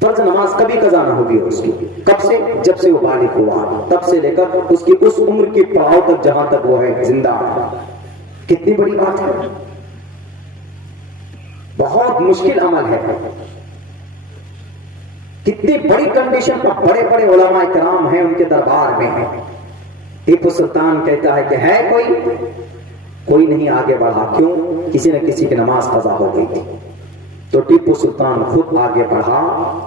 فرض نماز کبھی قضا نہ ہوگی اس کی کب سے جب سے وہ بالغ ہوا تب سے لے کر اس کی اس عمر کی پڑاؤ تک جہاں تک وہ ہے زندہ کتنی بڑی بات ہے بہت مشکل عمل ہے کتنی بڑی کنڈیشن پر بڑے بڑے علماء کرام ہیں ان کے دربار میں ہیں ٹیپو سلطان کہتا ہے کہ ہے کوئی نہیں آگے بڑھا کیوں کسی نہ کسی کی نماز قضا ہو گئی تھی تو ٹیپو سلطان خود آگے بڑھا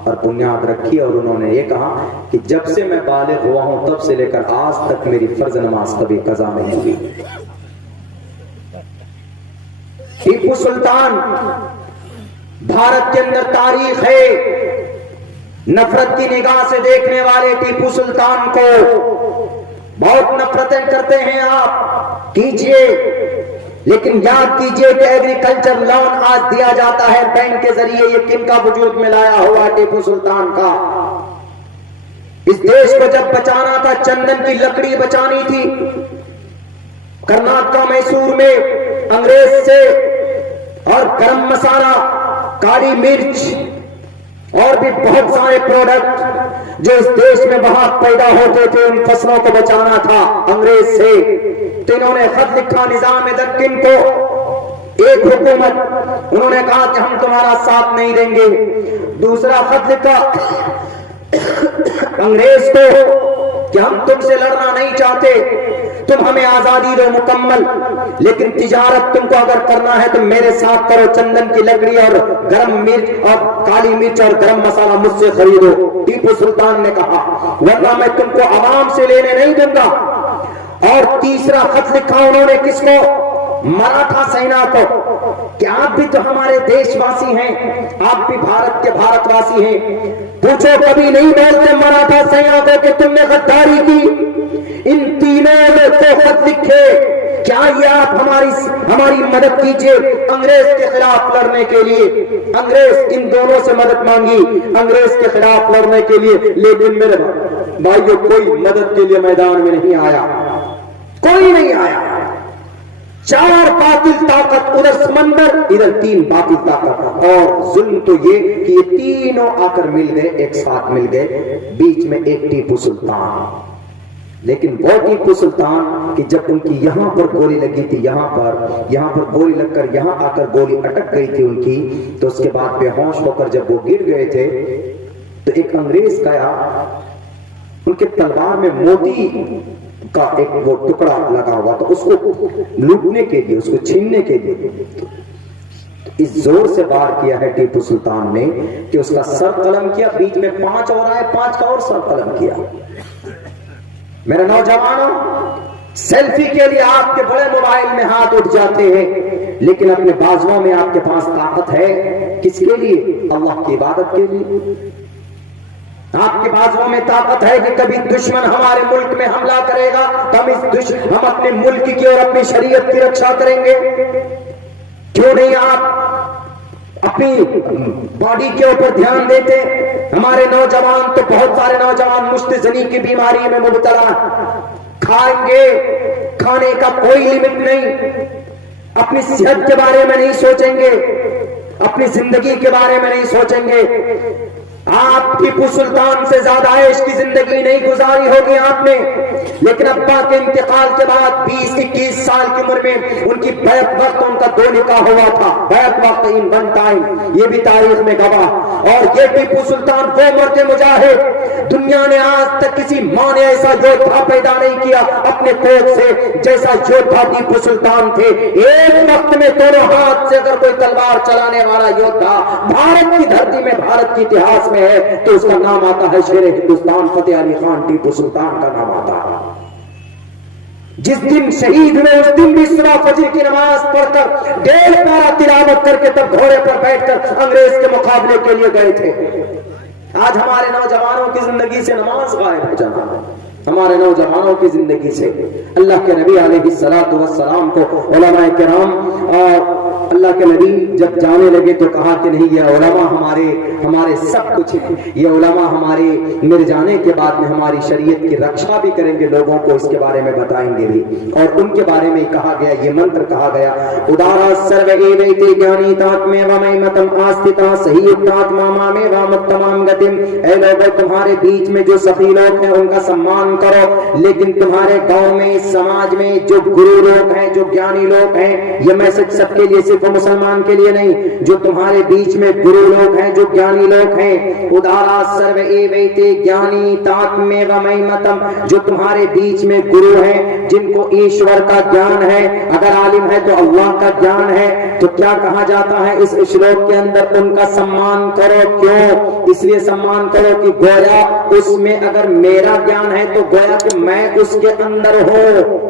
اور بنیاد رکھی اور انہوں نے یہ کہا کہ جب سے میں بالغ ہوا ہوں تب سے لے کر آج تک میری فرض نماز کبھی قضا نہیں ہوئی ٹیپو سلطان بھارت کے اندر تاریخ ہے نفرت کی نگاہ سے دیکھنے والے ٹیپو سلطان کو بہت نفرتیں کرتے ہیں آپ کیجئے لیکن یاد کیجئے کہ ایگریکلچر لون آج دیا جاتا ہے بینک کے ذریعے یہ کن کا وجود میں لایا ہوا ٹیپو سلطان کا اس دیش کو جب بچانا تھا چندن کی لکڑی بچانی تھی کرناٹک میسور میں انگریز سے اور گرم مسالہ کالی مرچ اور بھی بہت سارے پروڈکٹ جو اس دیش میں بہت پیدا ہوتے تھے ان فصلوں کو بچانا تھا انگریز سے تو انہوں نے خط لکھا نظام دکن کو ایک حکومت انہوں نے کہا کہ ہم تمہارا ساتھ نہیں دیں گے دوسرا خط لکھا انگریز کو کہ ہم تم سے لڑنا نہیں چاہتے تم ہمیں آزادی دو مکمل لیکن تجارت تم کو اگر کرنا ہے تو میرے ساتھ کرو چندن کی لکڑی اور گرم مرچ اور کالی مرچ اور گرم مسالہ مجھ سے خریدو ٹیپو سلطان نے کہا ورنہ میں تم کو عوام سے لینے نہیں دوں گا اور تیسرا خط لکھا انہوں نے کس کو مراٹھا سینا کو کہ آپ بھی تو ہمارے دیش واسی ہیں آپ بھی بھارت کے بھارت واسی ہیں پوچھو کبھی نہیں بولتے مراٹھا سینا کو کہ تم نے غداری کی ان تینوں نے تو خط لکھے کیا یہ آپ ہماری مدد کیجئے انگریز کے خلاف لڑنے کے لیے انگریز ان دونوں سے مدد مانگی انگریز کے خلاف لڑنے کے لیے لیکن میرے بھائیو کوئی مدد کے لیے میدان میں نہیں آیا کوئی نہیں آیا چار باطل طاقت ادھر سمندر ادھر تین باطل طاقت اور ظلم تو یہ کہ یہ تینوں آ کر مل گئے ایک ساتھ مل گئے بیچ میں ایک ٹیپو سلطان لیکن وہ ٹیپو سلطان کہ جب ان کی یہاں پر گولی لگی تھی یہاں پر گولی لگ کر یہاں آ کر گولی اٹک گئی تھی ان کی تو اس کے بعد بے ہوش ہو کر جب وہ گر گئے تھے تو ایک انگریز گیا ان کے تلوار میں موتی کا ایک وہ ٹکڑا لگا ہوا تھا اس کو لوٹنے کے لیے اس کو چھیننے کے لیے اس زور سے وار کیا ہے ٹیپو سلطان نے کہ اس کا سر قلم کیا بیچ میں 5 اور آئے 5 کا اور سر قلم کیا میرے نوجوانوں सेल्फी के लिए आपके बड़े मोबाइल में हाथ उठ जाते हैं, लेकिन अपने बाजुओं में आपके पास ताकत है किसके लिए? अल्लाह की इबादत के लिए। आपके बाजुओं में ताकत है कि कभी दुश्मन हमारे मुल्क में हमला करेगा तो हम अपने मुल्क की और अपनी शरीयत की रक्षा करेंगे। क्यों नहीं आप अपनी बॉडी के ऊपर ध्यान देते? हमारे नौजवान तो बहुत सारे नौजवान मुश्तजनी की बीमारी में मुब्तला, खाएंगे, खाने का कोई लिमिट नहीं, अपनी सेहत के बारे में नहीं सोचेंगे, अपनी जिंदगी के बारे में नहीं सोचेंगे। आप टीपू सुल्तान से ज्यादा ऐश की जिंदगी नहीं गुजारी होगी आपने, लेकिन अब्बा के इंतकाल के बाद 20-21 साल की उम्र में उनकी बैत वक्त उनका 2 निकाह हुआ था। बैत वक्त इन वन टाइम, ये भी तारीख में गवाह। और ये टीपू सुल्तान वो मर्द मुजाहिद, दुनिया ने आज तक किसी माँ ने ऐसा योद्धा पैदा नहीं किया अपने कोख से जैसा योद्धा टीपू सुल्तान थे। एक वक्त में दोनों हाथ से अगर कोई तलवार चलाने वाला योद्धा भारत की धरती में, भारत के इतिहास में है तो उसका नाम आता है शेर हिंदुस्तान फतेह अली खान टीपू सुल्तान का नाम आता है। जिस दिन शहीद हुए उस दिन भी सुबह फजर की नमाज पढ़कर 1.5 पारा तिलावत करके तब घोड़े पर बैठकर अंग्रेज के मुकाबले के लिए गए थे। आज हमारे नौजवानों की जिंदगी से नमाज गायब है जनाब, हमारे नौजवानों की जिंदगी से। अल्लाह के नबी अलैहिस्सलातु वस्सलाम को उलमाए किराम और अल्लाह के नबी जब जाने लगे तो कहा कि नहीं, ये उलमा हमारे सब कुछ है, ये उलमा हमारे मेरे जाने के बाद में हमारी शरीयत की रक्षा भी करेंगे, लोगों को इसके बारे में बताएंगे भी। और उनके बारे में कहा गया, ये मंत्र कहा गया, उदारा सर्व एवैते ज्ञानी तात्मे वमैमतम आस्थिता सहीयुक्तात्मा मामे वामत्तमाम गतिम। ऐ लोगों, तुम्हारे बीच में जो सफी लोग हैं उनका सम्मान करो, लेकिन तुम्हारे गांव में, समाज में जो गुरु लोग हैं, जो ज्ञानी लोग हैं, ये मैसेज सबके लिए, सिर्फ मुसलमान के लिए नहीं, जो तुम्हारे बीच में गुरु लोग हैं, जो ज्ञानी लोग हैं, उदारा सर्व एवैते ज्ञानी तात्मे वमैमतम, जो तुम्हारे बीच में गुरु हैं, जिनको ईश्वर का ज्ञान है, अगर आलिम है तो अल्लाह का ज्ञान है, तो क्या कहा जाता है इस श्लोक के अंदर? उनका सम्मान करो। क्यों? इसलिए सम्मान करो कि गोया उसमें अगर मेरा ज्ञान है तो गोया कि मैं उसके अंदर हूं।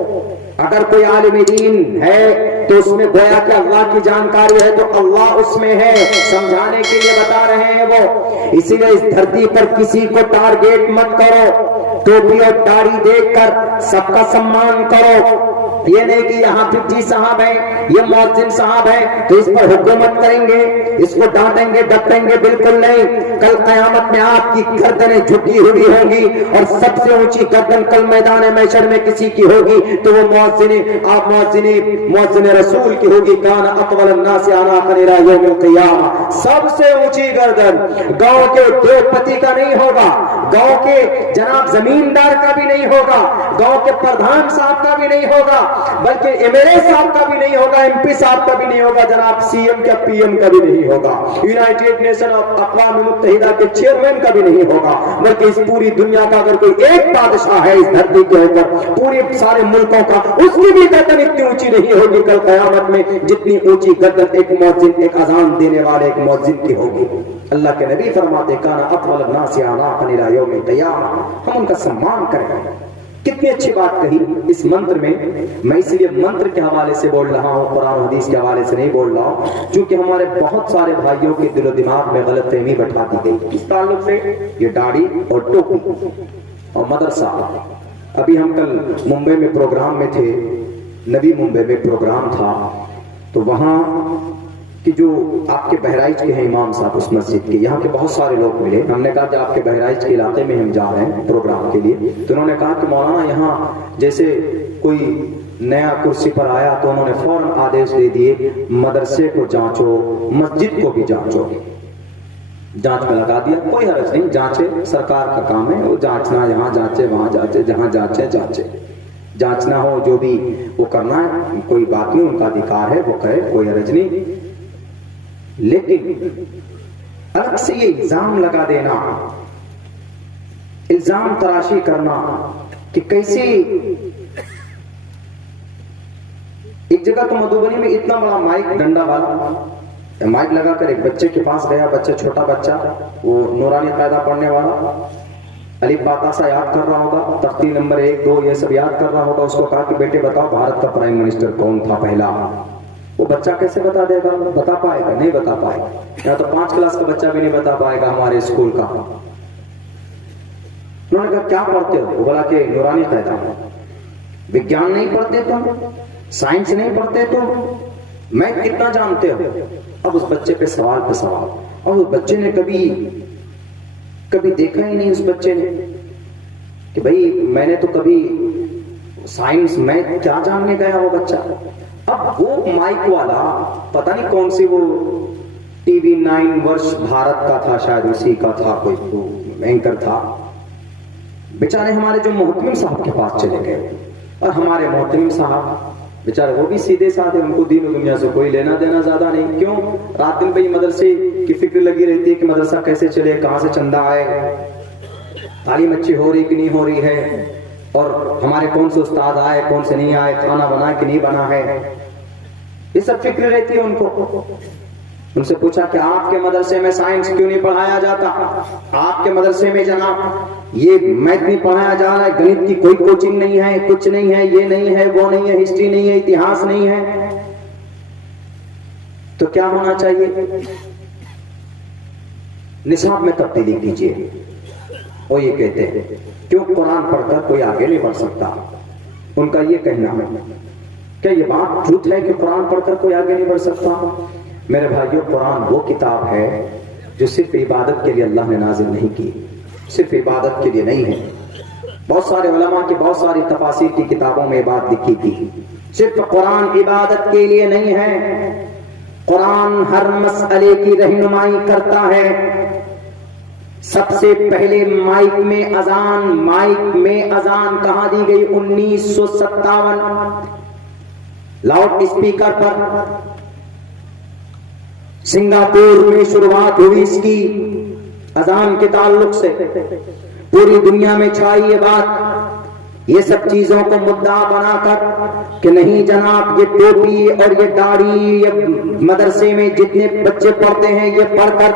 अगर कोई आलिम दीन है तो उसमें गोया कि अल्लाह की जानकारी है तो अल्लाह उसमें है, समझाने के लिए बता रहे हैं वो। इसीलिए इस धरती पर किसी को टारगेट मत करो, टोपी और दाढ़ी देखकर सबका सम्मान करो। ये नहीं कि यहाँ फिफ्टी साहब हैं, ये मुअज्जिन साहब हैं तो इस पर हुकूमत करेंगे, इसको डांटेंगे डपेंगे, बिल्कुल नहीं। कल कयामत में आपकी गर्दनें झुकी हुई होंगी और सबसे ऊंची गर्दन कल मैदान महशर में किसी की होगी तो वो मुअज्जिन रसूल की होगी। कान अतवल अन्नास अनाक़िरा यौमिल क़ियामा, सबसे ऊंची गर्दन गांव के उद्योगपति का नहीं होगा, गांव के जनाब जमींदार का भी नहीं होगा, गांव के प्रधान साहब का भी नहीं होगा, बल्कि एमएलए साहब का भी नहीं होगा, एमपी साहब का भी नहीं होगा, जनाब सीएम का पीएम का भी नहीं होगा, यूनाइटेड नेशन ऑफ अक़वाम मुत्तहिदा के चेयरमैन का भी नहीं होगा, बल्कि इस पूरी दुनिया का अगर कोई एक बादशाह है इस धरती के ऊपर, पूरे सारे मुल्कों का, उसकी भी गर्दन इतनी ऊंची नहीं होगी कल कयामत में जितनी ऊंची गर्दन एक मुअज्जिन, एक अजान देने वाले एक मुअज्जिन की होगी। अल्लाह के नबी फरमाते काना अतवल अन्नास अनाक़िरा यौमिल क़ियामा, हम उनका सम्मान करें। कितनी अच्छी बात कही इस मंत्र में। मैं इसलिए मंत्र के हवाले से बोल रहा हूँ, कुरान हदीस के हवाले से नहीं बोल रहा हूँ, क्योंकि हमारे बहुत सारे भाइयों के दिलो दिमाग में गलतफहमी बैठा दी गई इस ताल्लुक से। ये दाढ़ी और टोपी और मदरसा। अभी हम कल मुंबई में प्रोग्राम में थे, नबी मुंबई में प्रोग्राम था, तो वहाँ कि जो आपके बहराइच के हैं इमाम साहब उस मस्जिद के, यहाँ के बहुत सारे लोग मिले। हमने कहा कि आपके बहराइच के इलाके में हम जा रहे हैं प्रोग्राम के लिए, तो उन्होंने कहा कि मौलाना यहाँ जैसे कोई नया कुर्सी पर आया तो उन्होंने फौरन आदेश दे दिए मदरसे को जांचो, मस्जिद को भी जांचो। जांच में लगा दिया, कोई हर्ज नहीं, जांचे, सरकार का काम है वो जांचना, यहाँ जांचे वहां जांचे, जहां जांचे जांचे, जांचना हो जो भी वो करना है, कोई बात नहीं, उनका अधिकार है, वो करे, कोई हर्ज नहीं। लेकिन अलग से ये इल्जाम लगा देना, इल्जाम तराशी करना कि कैसे, एक जगह तो मधुबनी में इतना बड़ा माइक, डंडा वाला माइक लगाकर एक बच्चे के पास गया, बच्चा, छोटा बच्चा, वो नूरानी कायदा पढ़ने वाला, अलिफ बातासा याद कर रहा होगा, तख्ती नंबर 1, 2 ये सब याद कर रहा होगा। उसको कहा कि बेटे बताओ भारत का प्राइम मिनिस्टर कौन था पहला। वो बच्चा कैसे बता देगा, बता पाएगा? नहीं बता पाएगा। या तो 5 क्लास का बच्चा भी नहीं बता पाएगा हमारे स्कूल का। उन्होंने कहा क्या पढ़ते हो? वो बोला कि नूरानी कायदा। विज्ञान नहीं पढ़ते तुम, साइंस नहीं पढ़ते तुम, मैथ कितना जानते हो? अब उस बच्चे पे सवाल पे सवाल, और उस बच्चे ने कभी देखा ही नहीं, उस बच्चे ने कि भाई मैंने तो कभी साइंस मैथ क्या जानने गया वो बच्चा। अब वो माइक वाला पता नहीं कौन सी वो टीवी 9 वर्ष भारत का था, शायद उसी का था, कोई एंकर था। बेचारे हमारे जो मोहतमिम साहब के पास चले गए, और हमारे मोहतमिम साहब बेचारे वो भी सीधे साधे, उनको दीन और दुनिया से कोई लेना देना ज्यादा नहीं। क्यों? रात दिन भाई मदरसे की फिक्र लगी रहती है कि मदरसा कैसे चले, कहां से चंदा आए, तालीम अच्छी हो रही कि नहीं हो रही है, और हमारे कौन से उस्ताद आए कौन से नहीं आए, खाना बना कि नहीं बना है, ये सब फिक्र रहती है उनको। उनसे पूछा कि आपके मदरसे में साइंस क्यों नहीं पढ़ाया जाता? आपके मदरसे में जनाब ये मैथ नहीं पढ़ाया जा रहा है, गणित की कोई कोचिंग नहीं है, कुछ नहीं है, ये नहीं है, वो नहीं है, हिस्ट्री नहीं है, इतिहास नहीं है, तो क्या होना चाहिए? निसाब में तब्दीली कीजिए। वो ये कहते हैं क्यों कुरान पढ़कर कोई आगे नहीं बढ़ सकता? उनका ये कहना है। क्या ये बात झूठ है कि कुरान पढ़कर कोई आगे नहीं बढ़ सकता? मेरे भाइयों, कुरान वो किताब है जो सिर्फ इबादत के लिए अल्लाह ने नाजिल नहीं की, सिर्फ इबादत के लिए नहीं है। बहुत सारे उलमा की बहुत सारी तफासीर की किताबों में बात लिखी थी, सिर्फ कुरान इबादत के लिए नहीं है। कुरान हर मसले की रहनुमाई करता है। सबसे पहले माइक में अजान कहां दी गई? 1957 लाउड स्पीकर पर सिंगापुर में शुरुआत हुई इसकी अजान के ताल्लुक से। पूरी दुनिया में छाई ये बात, ये सब चीजों को मुद्दा बनाकर कि नहीं जनाब ये टोपी और ये दाढ़ी, ये मदरसे में जितने बच्चे पढ़ते हैं ये पढ़कर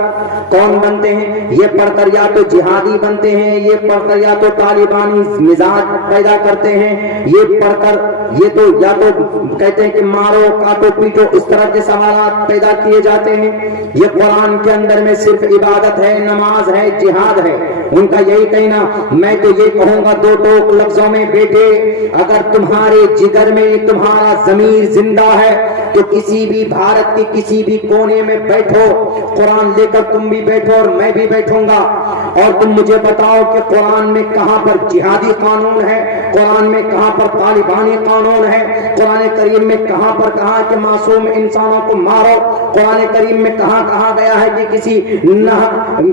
कौन बनते हैं? ये पढ़कर या तो जिहादी बनते हैं, ये पढ़कर या तो तालिबानी मिजाज पैदा करते हैं, ये पढ़कर ये तो या तो कहते हैं कि मारो काटो पीटो, इस तरह के सवाल पैदा किए जाते हैं। ये कुरान के अंदर में सिर्फ इबादत है, नमाज है, जिहाद है। उनका यही कहना। मैं तो ये कहूंगा दो टोक लफ्जों में, बेटे अगर तुम्हारे जिगर में तुम्हारा जमीर जिंदा है तो किसी भी भारत के किसी भी कोने में बैठो, कुरान लेकर तुम भी बैठो और मैं भी बैठूंगा, और तुम मुझे बताओ कि कुरान में कहां पर जिहादी कानून है, कुरान में कहां पर तालिबानी कानून है, कुरान करीम में कहां पर कहा कि मासूम इंसानों को मारो, कुरान करीम में कहां कहा गया है कि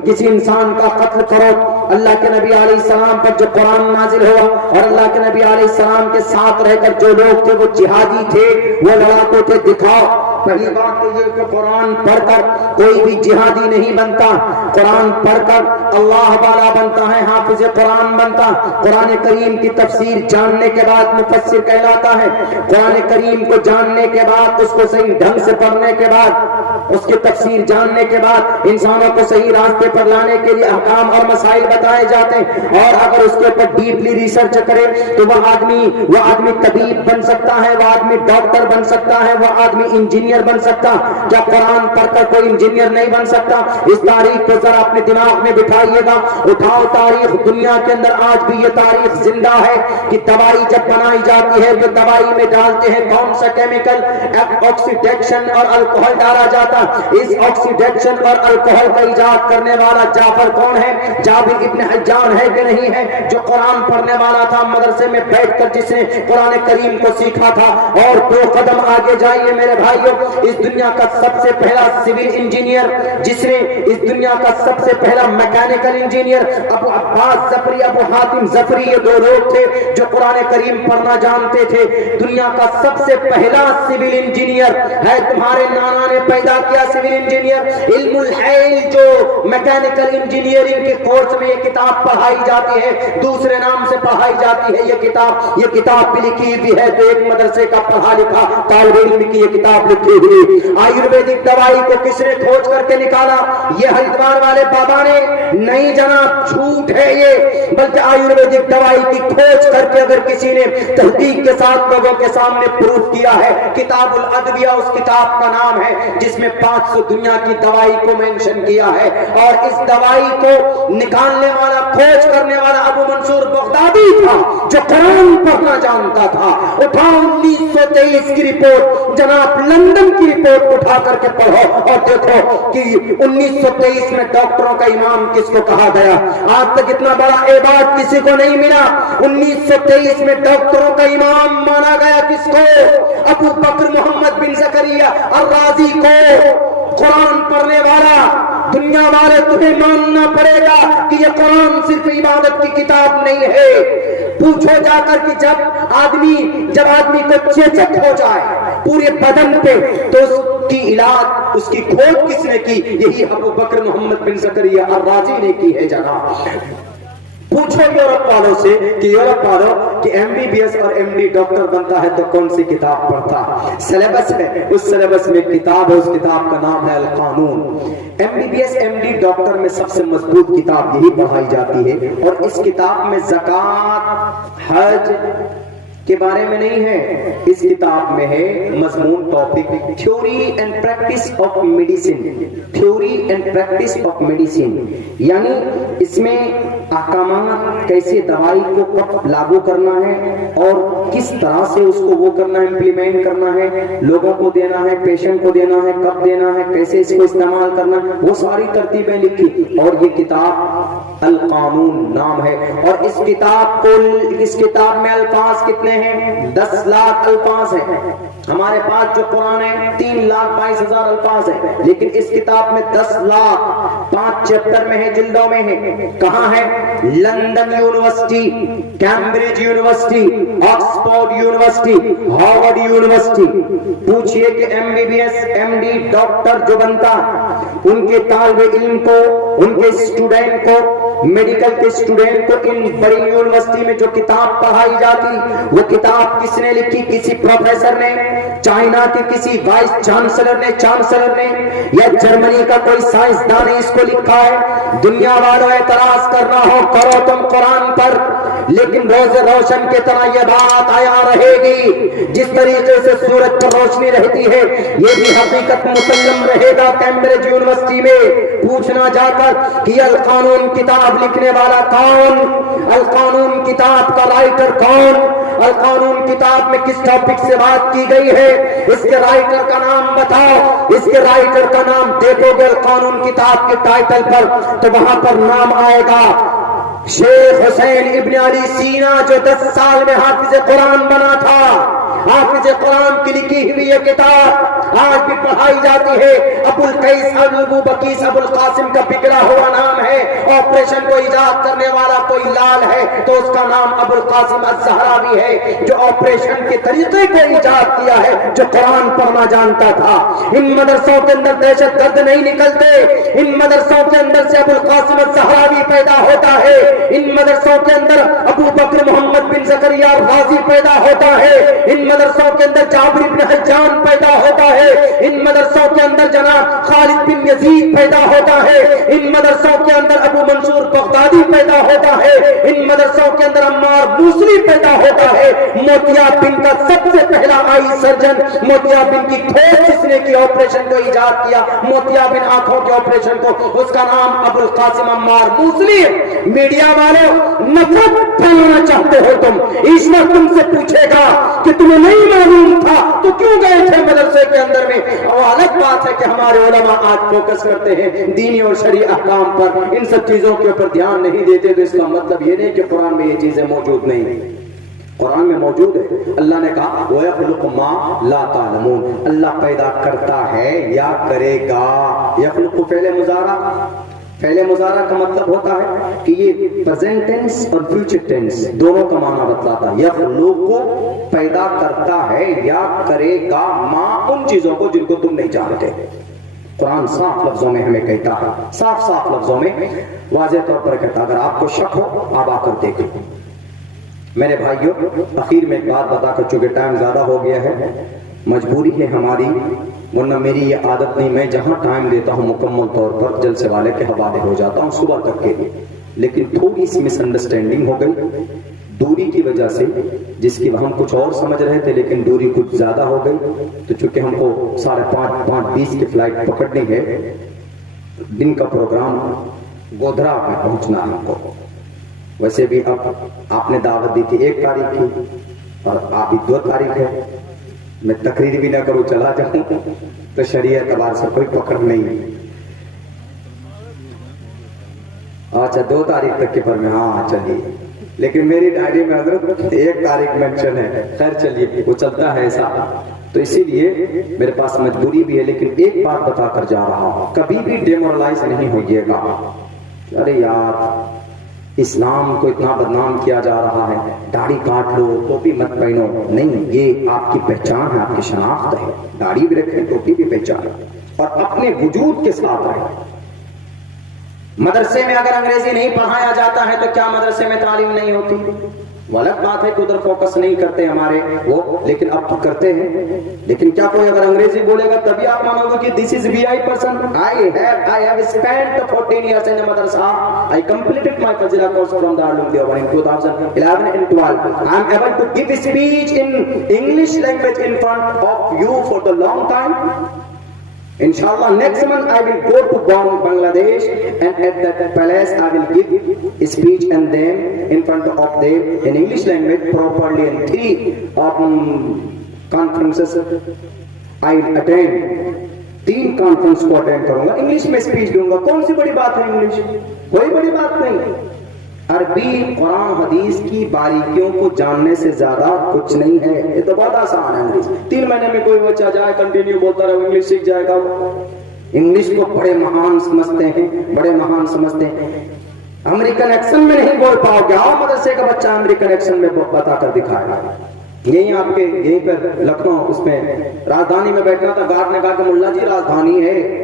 किसी इंसान का कत्ल करो। अल्लाह के नबी अलैहिस्सलाम पर जो कुरान नाजिल हुआ और अल्लाह के नबी अलैहिस्सलाम के साथ रहकर जो लोग थे वो जिहादी थे, वो लड़ाकों थे। दिखाओ। पहली बात तो ये कि कुरान पढ़कर कोई भी जिहादी नहीं बनता, कुरान पढ़कर अल्लाह वाला बनता है, हाफिज कुरान बनता। कुरान करीम की तफसीर जानने के बाद मुफस्सिर कहलाता है। कुरान करीम को जानने के बाद, उसको सही ढंग से पढ़ने के बाद, उसकी तफसीर जानने के बाद इंसानों को सही रास्ते पर लाने के लिए अहकाम और मसाइल बताए जाते हैं। और अगर उसके ऊपर डीपली रिसर्च करे तो वह आदमी तबीब बन सकता है, वह आदमी डॉक्टर बन सकता है, वह आदमी इंजीनियर बन सकता। क्या कुरान पढ़कर कोई इंजीनियर नहीं बन सकता? इस तारीख को जरा अपने दिमाग में बिठाइएगा। उठाओ तारीख, दुनिया के अंदर आज भी ये तारीख जिंदा है कि दवाई जब बनाई जाती है तो दवाई में डालते हैं कौन सा केमिकल? ऑक्सीडेशन और अल्कोहल डाला जाता। इस ऑक्सीडेशन और अल्कोहल का इजाद करने वाला जाफर कौन है? जाबिर इब्न हज्जान है कि नहीं है? जो कुरान पढ़ने वाला था मदरसे में बैठकर, जिसने कुरान करीम को सीखा था। और 2 कदम आगे जाइए मेरे भाइयों, इस दुनिया का सबसे पहला सिविल इंजीनियर, जिसने इस दुनिया का सबसे पहला मैकेनिकल इंजीनियर, अबू अब्बास जफरी, अबू हातिम जफरी, ये 2 लोग थे जो कुरान करीम पढ़ना जानते थे। दुनिया का सबसे पहला सिविल इंजीनियर है, तुम्हारे नाना ने पैदा किया सिविल इंजीनियर। इल्मुल हैल जो मैकेनिकल इंजीनियरिंग के कोर्स में ये किताब पढ़ाई जाती है, दूसरे नाम से पढ़ाई जाती है। ये किताब भी लिखी हुई है, तो एक मदरसे का पढ़ा लिखा तालिब इल्म की ये किताब लिखी बढ़ी हुई। आयुर्वेदिक दवाई को किसने खोज करके निकाला? ये हरिद्वार वाले बाबा ने नहीं जनाब, झूठ है ये। बल्कि आयुर्वेदिक दवाई की खोज करके अगर किसी ने तहकीक के साथ लोगों के सामने प्रूफ किया है, किताबुल अदविया उस किताब का नाम है, जिसमें 500 दुनिया की दवाई को मेंशन किया है। और इस दवाई को निकालने वाला, खोज करने वाला अबू मंसूर बगदादी था, जो कुरान पढ़ना जानता था। उठाओ 1923 की रिपोर्ट, जनाब लंदन की रिपोर्ट उठा करके पढ़ो और देखो कि 1923 में डॉक्टरों का इमाम किसको कहा गया। आज तक इतना बड़ा एवार्ड किसी को नहीं मिला। 1923 में डॉक्टरों का इमाम माना गया किसको? अबू बकर मोहम्मद बिन ज़करिया अर-राज़ी को, कुरान पढ़ने वाला। दुनिया वाले तुम्हें मानना पड़ेगा कि ये कुरान सिर्फ इबादत की किताब नहीं है। पूछो जाकर कि जब आदमी को चेचक हो जाए पूरे बदन पे, तो उसकी इलाज, उसकी खोज किसने की? यही अबू बकर मोहम्मद बिन ज़करिया अर-राज़ी ने की है जनाब। पूछो यूरोप वालों से कि यूरोप वालों कि एमबीबीएस और एमडी डॉक्टर बनता है तो कौन सी किताब पढ़ता है? सिलेबस है, उस सिलेबस में किताब है, उस किताब का नाम है अल कानून। एमबीबीएस एमडी डॉक्टर में सबसे मजबूत किताब यही पढ़ाई जाती है। और इस किताब में ज़कात, हज के बारे में नहीं है, इस किताब में है मजमून topic theory and practice of medicine. Theory and practice of medicine यानी इसमें अहकामात, कैसे दवाई को कब लागू करना है और किस तरह से उसको वो करना है, इम्प्लीमेंट करना है, लोगों को देना है, पेशेंट को देना है, कब देना है, कैसे इसको इस्तेमाल करना है, वो सारी तरतीबें लिखी। और ये किताब अल कानून नाम है। और इस किताब में अल्फाज कितने हैं? 10 लाख अल्फाज हैं। हमारे पास जो कुरान है 3,22,000 अल्फाज है, लेकिन इस किताब में 10 लाख 5 चैप्टर में है, जिल्दों में है। कहाँ है? London university, Cambridge university, Oxford university, Harvard university. पूछिए कि एमबीबीएस एमडी डॉक्टर जो बनता, उनके तालिबे इल्म को, उनके स्टूडेंट को, मेडिकल के स्टूडेंट को इन बड़ी यूनिवर्सिटी में जो किताब पढ़ाई जाती, वो किताब किसने लिखी? किसी प्रोफेसर ने, चाइना के किसी वाइस चांसलर ने, या जर्मनी का कोई साइंसदान ने इसको लिखा है। दुनिया वालों एतराज करना हो करो तुम कुरान पर, लेकिन रोज रोशन की तरह ये बात आया रहेगी। जिस तरीके से सूरज पर रोशनी रहती है, ये भी हकीकत मुसल्लम रहेगा। कैम्ब्रिज यूनिवर्सिटी में पूछना जाकर कि अल कानून किताब लिखने वाला कौन, अल कानून किताब का राइटर कौन, अल कानून किताब में किस टॉपिक से बात की गई है, इसके राइटर का नाम बताओ। इसके राइटर का नाम देखोगे अल कानून किताब के टाइटल पर, तो वहां पर नाम आएगा शेख हुसैन इब्न अली सीना, जो 10 साल में हाफिज कुरान बना था। हाफिज कुरान की लिखी हुई ये किताब आज भी पढ़ाई जाती है। अबुल कैस अबू बकीस अबुल कासिम का बिगड़ा हुआ नाम है। ऑपरेशन को इजाद करने वाला कोई लाल है तो उसका नाम अबुल कासिम अज़-ज़हरावी है, जो ऑपरेशन के तरीके को इजाद किया है, जो कुरान पढ़ना जानता था। इन मदरसों के अंदर दहशत गर्द नहीं निकलते, इन मदरसों के अंदर से अबुल कासिम अज़-ज़हरावी पैदा होता है, इन मदरसों के अंदर अबू बकर मोहम्मद बिन ज़करिया अर-राज़ी पैदा होता है, इन मदरसों के अंदर जाबिर इब्न हज्जान पैदा होता है, इन मदरसों के अंदर जनाब खालिद बिन यजीद पैदा होता है, इन मदरसों के अंदर अबू मंसूर बगदादी पैदा होता है, इन मदरसों के अंदर अम्मार मूसली पैदा होता है। मोतिया बिन का सबसे पहला आई सर्जन, मोतिया बिन की खोज जिसने की, ऑपरेशन को इजाद किया, मोतिया बिन आंखों के ऑपरेशन को, उसका नाम अबुल कासिम अम्मार मूसली है। मीडिया वालों, नफरत फैलाना चाहते हो तुम, ईश्वर तुमसे पूछेगा कि तुम्हें नहीं मालूम था तो क्यों गए थे मदरसे के अंदर में। और अलग बात है कि हमारे उलमा आज फोकस करते हैं दीनी और शरई अहकाम पर, इन सब चीजों के ऊपर ध्यान नहीं देते, तो इसका मतलब ये नहीं कि कुरान में ये चीजें मौजूद नहीं है। कुरान में मौजूद है। अल्लाह ने कहा वो यखलुकु मा ला तालमून, अल्लाह पैदा करता है या करेगा। यखलुकु पहले मुजारा का मतलब होता है कि ये प्रेजेंट टेंस और फ्यूचर टेंस दोनों का माना बतलाता है। यखलुकु पैदा करता है या करेगा मा, उन चीजों को जिनको तुम नहीं जानते। कुरान साफ लफ्जों में हमें कहता है, साफ लफ्जों में वाज़ेह तौर पर कहता है। अगर आपको शक हो आप आकर देखो। मेरे भाइयों, आखिर में एक बात बताकर, चूंकि टाइम ज्यादा हो गया है, मजबूरी है हमारी, वरना मेरी ये आदत नहीं। मैं जहां टाइम देता हूं मुकम्मल तौर पर जलसे वाले के हवाले हो जाता हूं सुबह तक के लिए, लेकिन थोड़ी सी मिसअंडरस्टैंडिंग हो गई दूरी की वजह से, जिसकी हम कुछ और समझ रहे थे लेकिन दूरी कुछ ज्यादा हो गई। तो चूंकि हमको 5:30 की फ्लाइट पकड़नी है, दिन का प्रोग्राम गोधरा में पहुंचना है हमको। वैसे भी अब आपने दावत दी थी 1 तारीख की और अभी 2 तारीख है। मैं तकरीर भी ना करूं चला जाऊं तो शरीयत एतबार से कोई पकड़ नहीं। अच्छा 2 तारीख तक के पर में, हाँ चलिए, लेकिन मेरी डायरी में हजरत 1 तारीख मेंशन है। खैर चलिए, वो चलता है ऐसा। तो इसीलिए मेरे पास मजबूरी भी है, लेकिन एक बात बताकर जा रहा हूं, कभी भी डिमोरलाइज नहीं होइएगा। अरे यार, इस्लाम को इतना बदनाम किया जा रहा है, दाढ़ी काट लो, टोपी मत पहनो। नहीं, ये आपकी पहचान है, आपकी शनाख्त है। दाढ़ी भी रखें, टोपी भी पहचान, और अपने वजूद के साथ रहें। मदरसे में अगर अंग्रेजी नहीं पढ़ाया जाता है तो क्या मदरसे में तालीम नहीं होती? गलत बात है कि उधर फोकस नहीं करते हमारे वो, लेकिन अब तो करते हैं। लेकिन क्या कोई अगर अंग्रेजी बोलेगा तभी आप मानोगे कि this is V I person? I have spent 14 years in a madrasa. I completed my Fazila course from Darul Uloom in 2011 and 12. I am able to give speech in English language in front of you for the long time. Inshallah, next month I will go to Bangladesh, and at that palace I will give speech and them in front of them in English language properly, and 3 conferences I will attend. 3 conference को attend करूंगा, English में speech दूंगा। कौन सी बड़ी बात है English? कोई बड़ी बात नहीं। अरबी कुरान हदीस की बारीकियों को जानने से ज्यादा कुछ नहीं है। ये तो बहुत आसान है इंग्लिश। 3 महीने में कोई बच्चा जाए कंटिन्यू बोलता रहे, इंग्लिश सीख जाएगा। इंग्लिश को बड़े महान समझते हैं, बड़े महान समझते हैं। अमेरिकन एक्शन में नहीं बोल पाओगे, आओ मदरसे का बच्चा अमेरिकन एक्शन में बताकर दिखाएगा। यही आपके यहीं पर लखनऊ उसमें राजधानी में बैठना था, गार्ड ने कहा कि मुल्ला जी राजधानी है।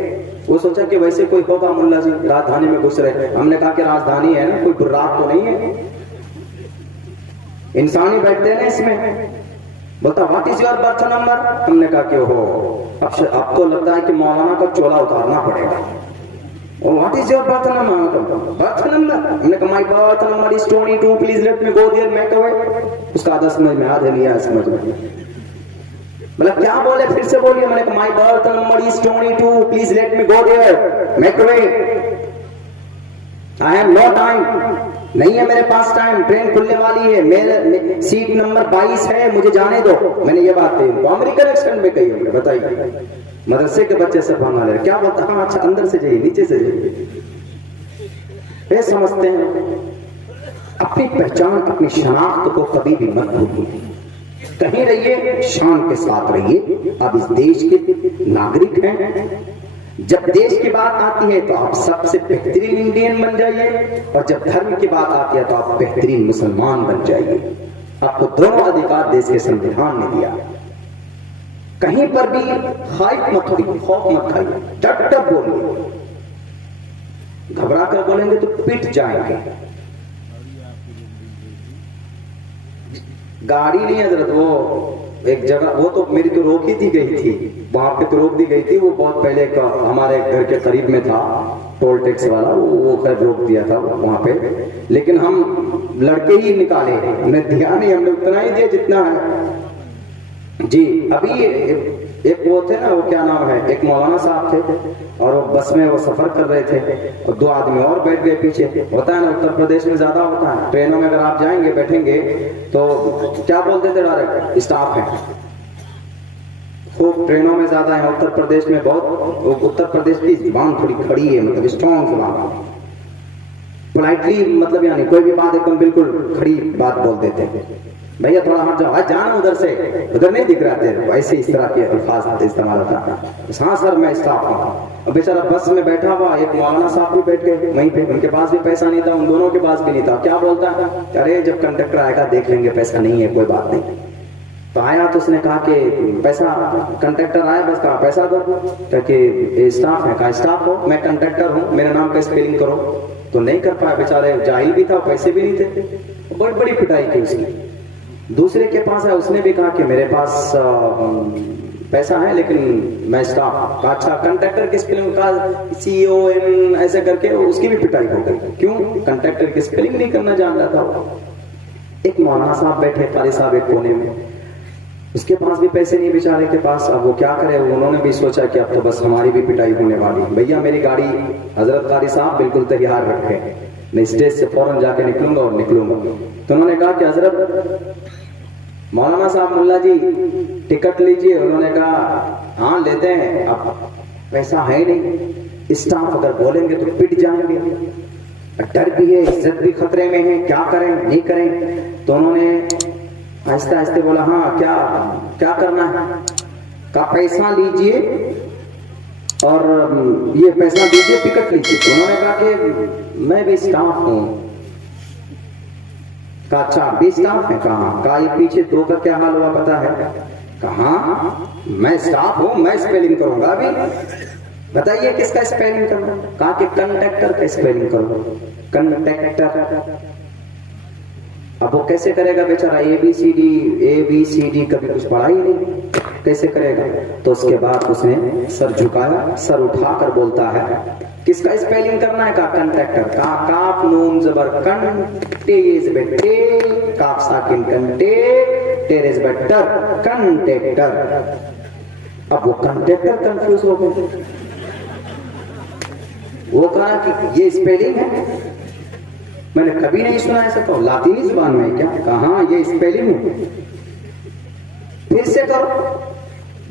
वो सोचा कि वैसे कोई होगा मुल्ला जी राजधानी में घुस रहे। हमने कहा कि राजधानी है ना, कोई बुर्राक तो नहीं है, इंसान ही बैठते हैं ना इसमें। बोलता what is your birth number? हमने कहा कि हो, अब तो लगता है कि मौलाना का चोला उतारना पड़ेगा। What is your birth number? Birth number? हमने कहा my birth number is 22, please let me go there make away. उसका आधा समझ में आ लिया, समझ में मतलब क्या बोले, फिर से बोलिए। मैंने कहा my birth number is 22, please let me go there make away. I have no time, नहीं है मेरे पास टाइम, ट्रेन खुलने वाली है, मेरे सीट नंबर 22 है, मुझे जाने दो। मैंने ये बात कही उनको, अमेरिकन एक्सेंट में कही हमने। बताइए, मदरसे के बच्चे से भाग रहे क्या बोलता? हाँ अच्छा, अंदर से जाइए, नीचे से जाइए। वे समझते हैं। अपनी पहचान, अपनी शनाख्त को कभी भी मत भूलिए। कहीं रहिए, शान के साथ रहिए। आप इस देश के नागरिक हैं। जब देश की बात आती है तो आप सबसे बेहतरीन इंडियन बन जाइए, और जब धर्म की बात आती है तो आप बेहतरीन मुसलमान बन जाइए। आपको दोनों अधिकार देश के संविधान ने दिया। कहीं पर भी खौफ मत खाइए, खौफ मत खाइए, डट डट बोलिए। घबरा कर बोलेंगे तो पिट जाएंगे। गाड़ी नहीं हजरत, वो एक जगह, वो तो मेरी तो रोक ही दी गई थी, वहां पे तो रोक दी गई थी। वो बहुत पहले का हमारे घर के करीब में था टोल टैक्स वाला, वो खैर रोक दिया था वहां पे। लेकिन हम लड़के ही निकाले, हमने दिया नहीं, हमने उतना ही दिया जितना है जी। अभी एक वो थे ना, वो क्या नाम है, एक मौलाना साहब थे, और वो बस में वो सफर कर रहे थे, और 2 आदमी और बैठ गए पीछे। होता है ना, उत्तर प्रदेश में ज्यादा होता है, ट्रेनों में अगर आप जाएंगे बैठेंगे तो क्या बोलते थे, डायरेक्ट स्टाफ है। खूब ट्रेनों में ज्यादा है उत्तर प्रदेश में, बहुत। उत्तर प्रदेश की जुबान थोड़ी खड़ी है, मतलब स्ट्रॉन्ग जुबान, पोलाइटली, मतलब यानी कोई भी बात एकदम बिल्कुल खड़ी बात बोल देते हैं। भैया थोड़ा हट जाओ, जाना उधर से, उधर नहीं दिख रहा थे, वैसे इस तरह के अल्फाज इस्तेमाल होता है। हाँ सर मैं स्टाफ हूँ। अब बेचारा बस में बैठा हुआ, एक मौलाना साहब भी बैठ गए वहीं पे, उनके पास भी पैसा नहीं था, उन दोनों के पास भी नहीं था। क्या बोलता है, अरे जब कंडक्टर आएगा देख लेंगे, पैसा नहीं है, कोई बात नहीं। तो आया तो उसने कहा कि पैसा, कंडक्टर आया, बस कहा पैसा दो, ताकि स्टाफ है, कहा स्टाफ हो, मैं कंडक्टर हूँ, मेरे नाम का स्पेलिंग करो। तो नहीं कर पाया, बेचारे जाहिल भी था, पैसे भी नहीं थे। बड़ी बड़ी पिटाई की उसने। दूसरे के पास है, उसने भी कहा कि मेरे पास پیسہ ہے لیکن میں اسٹاف کا اچھا کنٹریکٹر کی اسپیلنگ کا CON ایسے کر کے اس کی بھی پٹائی ہو گئی. کیوں؟ کنٹریکٹر کی اسپیلنگ نہیں کرنا جان رہا تھا. ایک مولانا صاحب بیٹھے قاری صاحب ایک کونے میں, اس کے پاس بھی پیسے نہیں بیچارے کے پاس. اب وہ کیا کرے؟ انہوں نے بھی سوچا کہ اب تو بس ہماری بھی پٹائی ہونے والی. بھیا میری گاڑی حضرت قاری صاحب بالکل تیار رکھے, میں اسٹیج سے فوراً جا کے نکلوں گا اور نکلوں گا. تو انہوں نے کہا کہ حضرت مولانا صاحب ملا جی ٹکٹ لیجئے. انہوں نے کہا ہاں لیتے ہیں, اب پیسہ ہے نہیں, اسٹاف اگر بولیں گے تو پٹ جائیں گے, ڈر بھی ہے, عزت بھی خطرے میں ہے, کیا کریں نہیں کریں. تو انہوں نے آہستہ آہستہ بولا ہاں کیا کرنا ہے؟ کہا پیسہ لیجئے اور یہ پیسہ دیجئے, ٹکٹ لیجئے. انہوں نے کہا کہ میں بھی اسٹاف ہوں. کہا اچھا بھی اسٹاف ہے؟ کہاں؟ کہا یہ پیچھے 2 کا کیا حال ہوا پتا ہے؟ کہاں میں اسٹاف ہوں, میں اسپیلنگ کروں گا. ابھی بتائیے کس کا اسپیلنگ کروں؟ کہا کہ کنٹریکٹر کا اسپیلنگ کروں. کنٹریکٹر. اب وہ کیسے کرے گا بیچارہ؟ ABCD کبھی کچھ پڑھا ہی نہیں, کیسے کرے گا؟ تو اس کے بعد اس نے سر جھکایا, سر اٹھا کر بولتا ہے کس کا اسپیلنگ کرنا ہے؟ کہا کنٹریکٹر. کہا کاف نون زبر کن, ٹیز بیٹے, کاف ساکن کنٹیک, ٹیرز بیٹر, کنٹریکٹر. اب وہ کنٹریکٹر کنفیوز ہو گئے. وہ کہا کہ یہ اسپیلنگ ہے, میں نے کبھی نہیں سنا ایسا. تو لاطینی زبان میں کیا؟ کہاں یہ اسپیلنگ ہے. پھر سے کرو,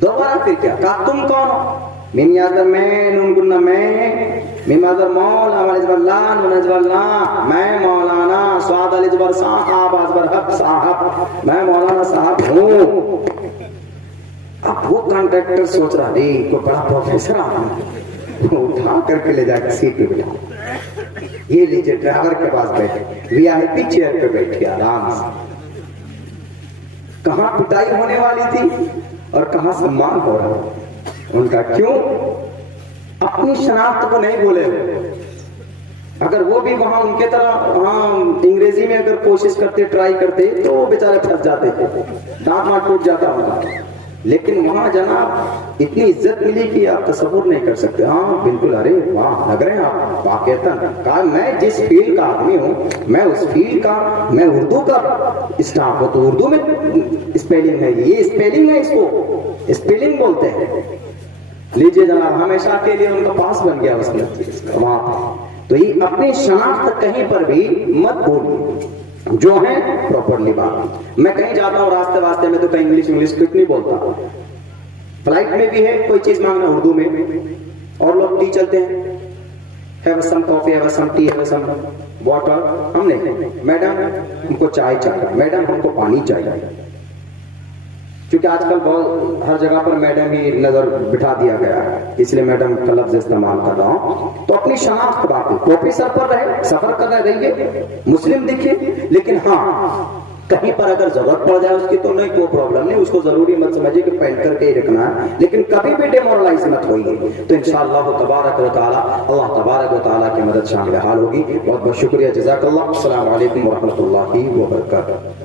دوبارہ. پھر کیا؟ کہا تم کون ہو؟ میم یادر میں, نون گنہ میں, میم یادر مولا, والی زبر لان, ون زبر لا, میں مولانا, سواد علی زبر صاحب, زبر حق صاحب, میں مولانا صاحب ہوں. اب وہ کنٹریکٹر سوچ رہا نہیں کوئی بڑا پروفیسر آدمی, اٹھا کر کے لے جا کے سیٹ پہ بٹھا. یہ لیجیے ڈرائیور کے پاس بیٹھے, VIP چیئر پہ بیٹھے آرام سے. کہاں پٹائی ہونے والی تھی اور کہاں سمان ہو رہا ان کا. کیوں؟ اپنی شناخت کو نہیں بولے. اگر وہ بھی وہاں ان کے طرح وہاں انگریزی میں اگر کوشش کرتے, ٹرائی کرتے, تو وہ بیچارے پھنس جاتے, دانت ماں ٹوٹ جاتا ہوگا. لیکن وہاں جناب اتنی عزت ملی کہ آپ تصور نہیں کر سکتے. ہاں بالکل, ارے واہ لگ رہے ہیں آپ واقعتاً. کہا میں جس فیلڈ کا آدمی ہوں, میں اس فیلڈ کا, میں اردو کا اسٹاف ہوں, تو اردو میں اسپیلنگ ہے, یہ اسپیلنگ ہے, اس کو اسپیلنگ بولتے ہیں. لیجیے جناب, ہمیشہ کے لیے ان کا پاس بن گیا اس میں وہاں. تو یہ اپنی شناخت کہیں پر بھی مت بھولیے, جو ہے پراپرلی بات. میں کہیں جاتا ہوں راستے واسطے میں تو کہیں انگلش کچھ نہیں بولتا. فلائٹ میں بھی ہے کوئی چیز مانگنا اردو میں, اور لوگ ٹی چلتے ہیں, have some coffee, have some T, have some water. ہم نہیں, میڈم ہم کو چائے چاہیے, میڈم ہم کو پانی چاہیے. کیونکہ آج کل بہت ہر جگہ پر میڈم ہی نظر بٹھا دیا گیا ہے, اس لیے میڈم کا لفظ استعمال کر رہا ہوں. تو اپنی شناخت بات ہے, ٹوپی سر پر رہے, سفر کر رہیے, مسلم دکھے, لیکن ہاں کہیں پر اگر ضرورت پڑ جائے اس کی تو نہیں, کوئی پرابلم نہیں, اس کو ضروری مت سمجھیے کہ پہن کر کے ہی رکھنا ہے, لیکن کبھی بھی ڈیمورلائز مت ہوئیے. تو انشاءاللہ تبارک و تعالی, اللہ تبارک و تعالی کی مدد شامل حال ہوگی. بہت بہت شکریہ, جزاک اللہ. السلام علیکم ورحمۃ اللہ وبرکاتہ.